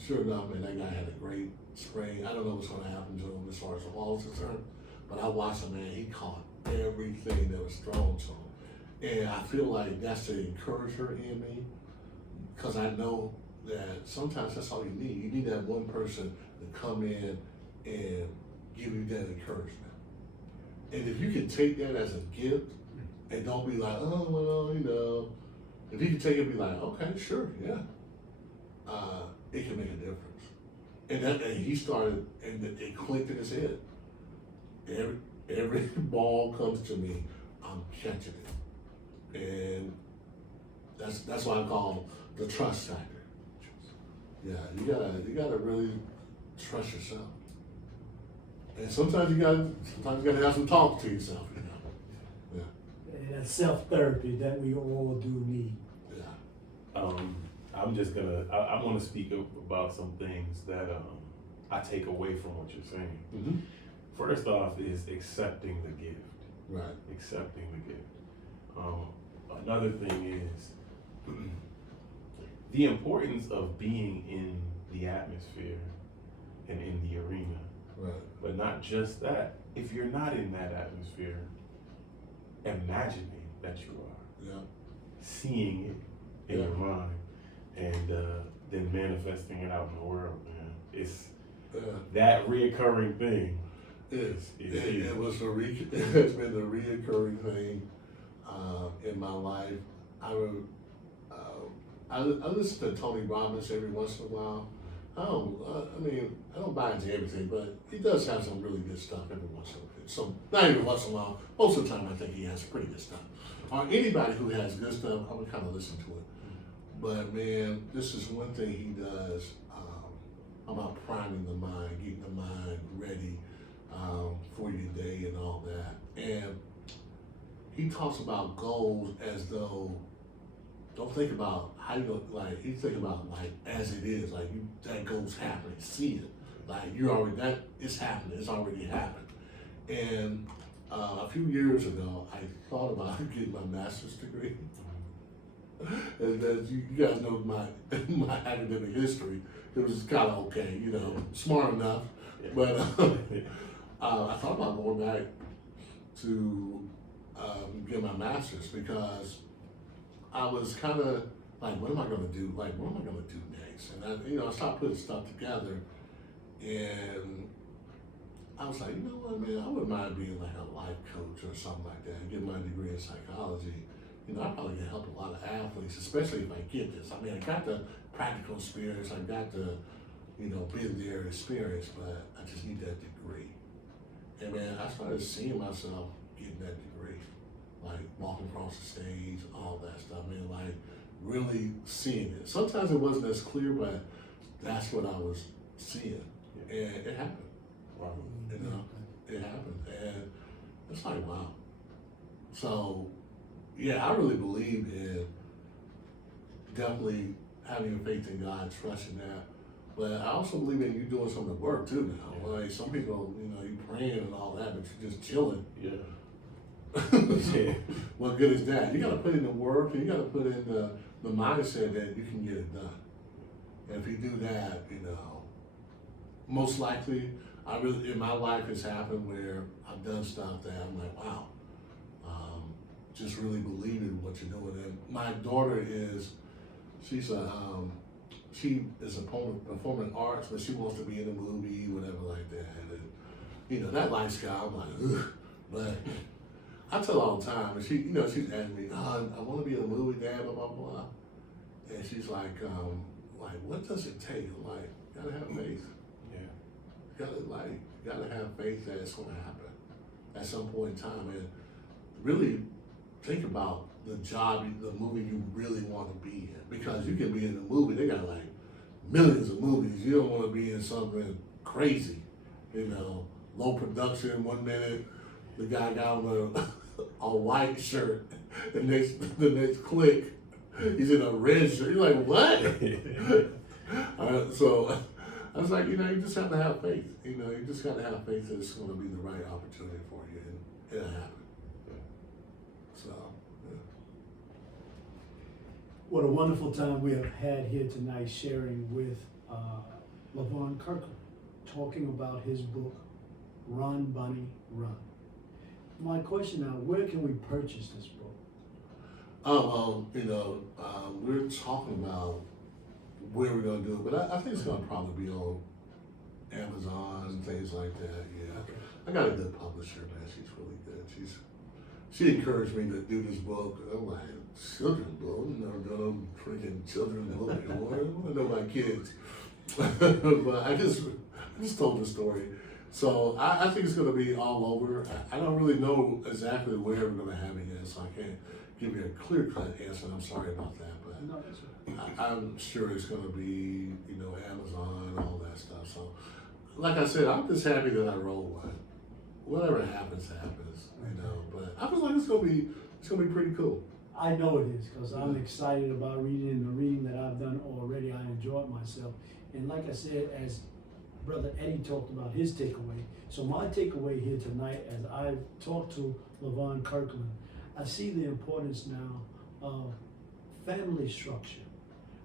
Sure enough, man, that guy had a great spring. I don't know what's gonna happen to him as far as the ball is concerned, but I watched him, man, he caught everything that was thrown to him. And I feel like that's the encourager in me, because I know that sometimes that's all you need. You need that one person to come in and give you that encouragement. And if you can take that as a gift and don't be like, oh, well, if you can take it and be like, okay, sure, yeah, it can make a difference. And he started, and it clicked in his head. Every ball comes to me, I'm catching it. And that's why I call the trust factor. Yeah, you gotta really trust yourself. And sometimes you gotta have some talk to yourself, Yeah. And that self-therapy that we all do need. Yeah. I want to speak about some things that I take away from what you're saying. Mm-hmm. First off is accepting the gift. Right. Accepting the gift. Another thing is the importance of being in the atmosphere and in the arena. Right. But not just that. If you're not in that atmosphere, imagining that you are. Yeah. Seeing it in your mind, and then manifesting it out in the world, man. It's that reoccurring thing. It's been a reoccurring thing in my life. I listen to Tony Robbins every once in a while. I don't buy into everything, but he does have some really good stuff every once in a while. So not even once in a while. Most of the time, I think he has pretty good stuff. Anybody who has good stuff, I'm gonna kind of listen to it. But man, this is one thing he does about priming the mind, getting the mind ready for your day and all that. And he talks about goals as though, don't think about how you go, like, you think about like as it is, like that goal's happening, see it. Like it's happening, it's already happened. And a few years ago, I thought about getting my master's degree. And as you guys know my academic history, it was kind of okay, smart enough. But I thought about going back to get my master's because I was kind of like, what am I going to do? Like, what am I going to do next? And I started putting stuff together, and I was like, you know what, man, I wouldn't mind being like a life coach or something like that and get my degree in psychology. I probably can help a lot of athletes, especially if I get this. I mean, I got the practical experience, I got the, been there experience, but I just need that degree. And man, I started seeing myself getting that degree, like walking across the stage, all that stuff, man, like really seeing it. Sometimes it wasn't as clear, but that's what I was seeing, and it happened. Wow. It happened, and it's like, wow. So, yeah, I really believe in definitely having your faith in God, trusting that. But I also believe in you doing some of the work too now. Like some people, you praying and all that, but you're just chilling. Yeah. What good is that? You got to put in the work, and you got to put in the mindset that you can get it done. And if you do that, most likely, in my life has happened where I've done stuff that I'm like, wow, just really believing what you're doing. And my daughter she is a performing arts, but she wants to be in a movie, whatever like that. And that lifestyle, I'm like, ugh. But I tell her all the time, and she's asking me, I want to be in a movie, Dad, blah blah blah. And she's like, what does it take? I'm like, you gotta have faith. Yeah. You gotta have faith that it's gonna happen at some point in time, and really think about the job, the movie you really want to be in. Because you can be in a movie, they got like millions of movies. You don't want to be in something crazy, low production. 1 minute, the guy got on a white shirt. The next click, he's in a red shirt. You're like, what? So I was like, you just have to have faith. You just got to have faith that it's going to be the right opportunity for you, and it'll happen. So, yeah. What a wonderful time we have had here tonight sharing with Levon Kirkland, talking about his book, Run, Bunny, Run. My question now, where can we purchase this book? We're talking about where we're going to do it, but I think it's going to probably be on Amazon and things like that, yeah. Okay. I got a good publisher, man. She's really good. She encouraged me to do this book. I'm like, children's book? I'm never gonna freaking children's book anymore. I want to know my kids. But I just told the story. So I think it's gonna be all over. I don't really know exactly where we're gonna have it yet, so I can't give you a clear-cut answer. I'm sorry about that, but No, that's right. I'm sure it's gonna be, Amazon, all that stuff. So, like I said, I'm just happy that I wrote one. Whatever happens, happens. But I feel like it's gonna be pretty cool. I know it is, because I'm excited about reading the reading that I've done already. I enjoyed myself. And like I said, as Brother Eddie talked about his takeaway, so my takeaway here tonight, as I've talked to Levon Kirkland, I see the importance now of family structure.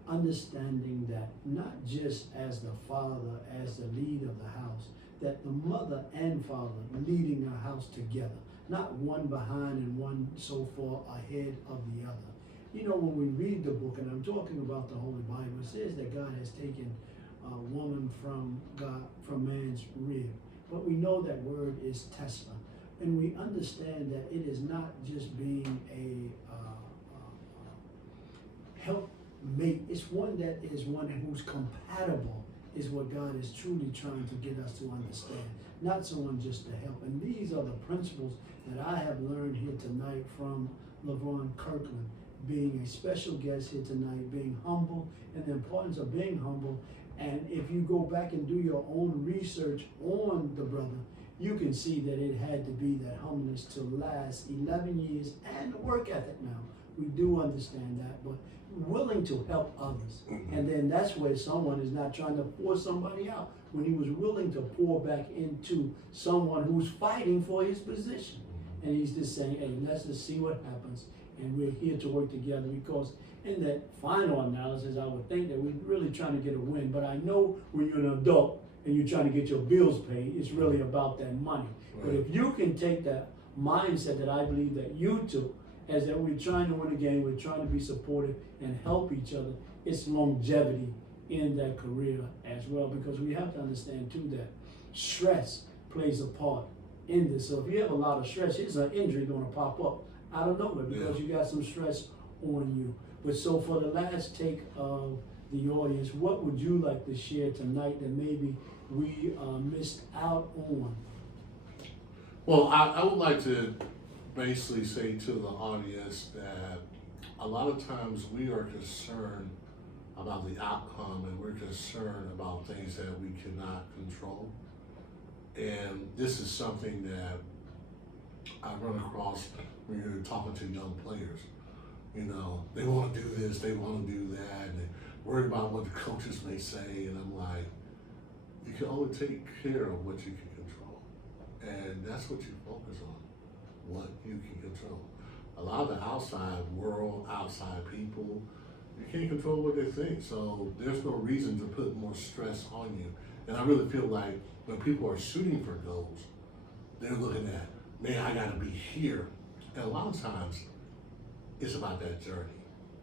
Understanding that not just as the father, as the lead of the house, that the mother and father leading the house together, not one behind and one so far ahead of the other. When we read the book, and I'm talking about the Holy Bible, it says that God has taken a woman from man's rib. But we know that word is tesla. And we understand that it is not just being a helpmate. It's one that is one who's compatible, is what God is truly trying to get us to understand. Not someone just to help. And these are the principles that I have learned here tonight from Levon Kirkland, being a special guest here tonight, being humble, and the importance of being humble. And if you go back and do your own research on the brother, you can see that it had to be that humbleness to last 11 years, and the work ethic now. We do understand that, but willing to help others. Mm-hmm. And then that's where someone is not trying to force somebody out. When he was willing to pour back into someone who's fighting for his position. And he's just saying, hey, let's just see what happens. And we're here to work together, because in that final analysis, I would think that we're really trying to get a win. But I know when you're an adult, and you're trying to get your bills paid, it's really about that money. But Right. if you can take that mindset that I believe that you took, as that we're trying to win a game, we're trying to be supportive and help each other, it's longevity in that career as well, because we have to understand too that stress plays a part in this. So if you have a lot of stress, here's an injury gonna pop up out of nowhere because you got some stress on you. But so for the last take of the audience, what would you like to share tonight that maybe we missed out on? Well, I would like to basically say to the audience that a lot of times we are concerned about the outcome and we're concerned about things that we cannot control. And this is something that I run across when you're talking to young players. You know, they want to do this, they want to do that, and they're worried about what the coaches may say. And I'm like, you can only take care of what you can control. And that's what you focus on, what you can control. A lot of the outside world, outside people, you can't control what they think. So there's no reason to put more stress on you. And I really feel like when people are shooting for goals, they're looking at, man, I gotta be here. And a lot of times, it's about that journey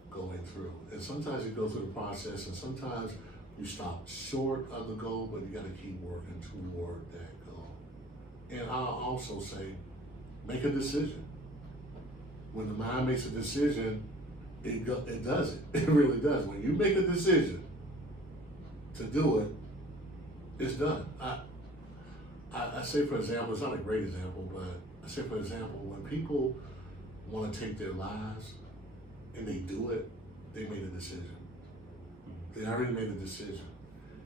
going through. And sometimes you go through the process, and sometimes you stop short of the goal, but you gotta keep working toward that goal. And I'll also say, make a decision. When the mind makes a decision, it does it. It really does. When you make a decision to do it, it's done. I say, for example, it's not a great example, but I say, for example, when people want to take their lives and they do it, they made a decision. They already made a decision.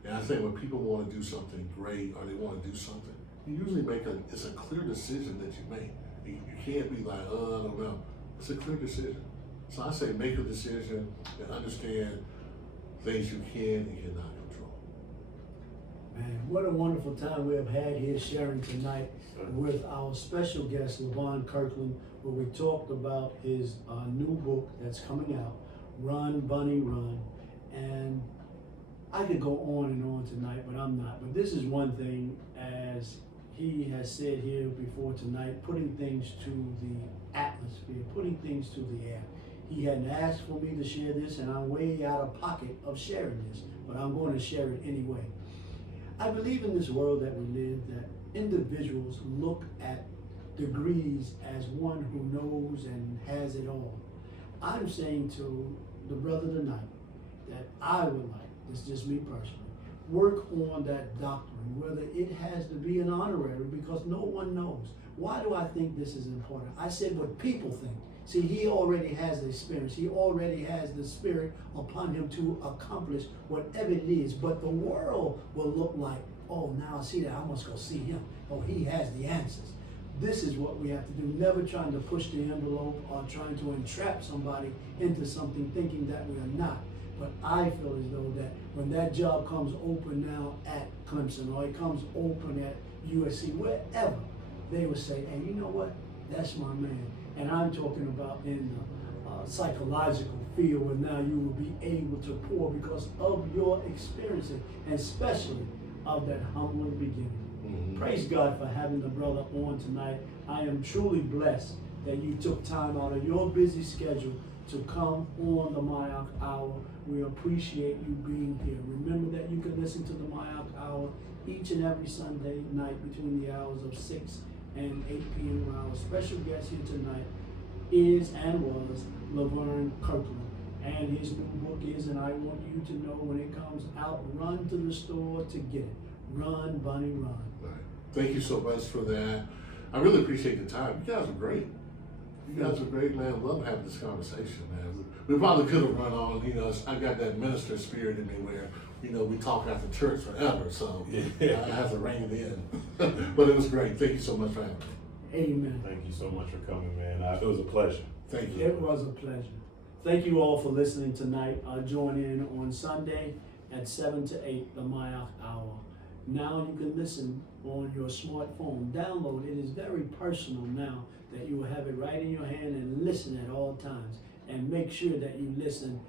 And I think when people want to do something great or they want to do something, you usually it's a clear decision that you make. You can't be like, oh, I don't know. It's a clear decision. So I say make a decision and understand things you can and cannot control. Man, what a wonderful time we have had here sharing tonight with our special guest, Levon Kirkland, where we talked about his new book that's coming out, Run, Bunny, Run. And I could go on and on tonight, but I'm not. But this is one thing, as he has said here before tonight, putting things to the atmosphere, putting things to the air. He hadn't asked for me to share this, and I'm way out of pocket of sharing this, but I'm going to share it anyway. I believe in this world that we live that individuals look at degrees as one who knows and has it all. I'm saying to the brother tonight that I would like, this is just me personally, work on that doctrine, whether it has to be an honorary, because no one knows. Why do I think this is important? I said what people think. See, he already has the experience. He already has the spirit upon him to accomplish whatever it is. But the world will look like, oh, now I see that, I must go see him. Oh, he has the answers. This is what we have to do. Never trying to push the envelope or trying to entrap somebody into something thinking that we are not. But I feel as though that when that job comes open now at Clemson, or it comes open at USC, wherever, they will say, hey, you know what? That's my man. And I'm talking about in the psychological field, where now you will be able to pour because of your experiences, and especially of that humble beginning. Mm-hmm. Praise God for having the brother on tonight. I am truly blessed that you took time out of your busy schedule to come on the Mayok Hour. We appreciate you being here. Remember that you can listen to the Mayok Hour each and every Sunday night between the hours of 6 and 8 p.m. Our special guest here tonight is and was Levon Kirkland. And his new book is, and I want you to know when it comes out, run to the store to get it. Run, Bunny, run. Right. Thank you so much for that. I really appreciate the time. You guys are great. You guys are great, man. Love having this conversation, man. We probably could have run on, you know, I got that minister spirit in me where, you know, we talk after church forever, so I have to rein it in. But it was great. Thank you so much for having me. Amen. Thank you so much for coming, man. It was a pleasure. Thank you. It was a pleasure. Thank you all for listening tonight. Join in on Sunday at 7 to 8, the Mayok Hour. Now you can listen on your smartphone. Download. It is very personal now that you will have it right in your hand and listen at all times. And make sure that you listen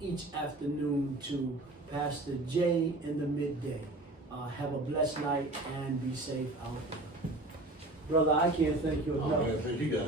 each afternoon to Pastor Jay in the midday. Have a blessed night and be safe out there. Brother, I can't thank you Oh enough. man, thank you guys.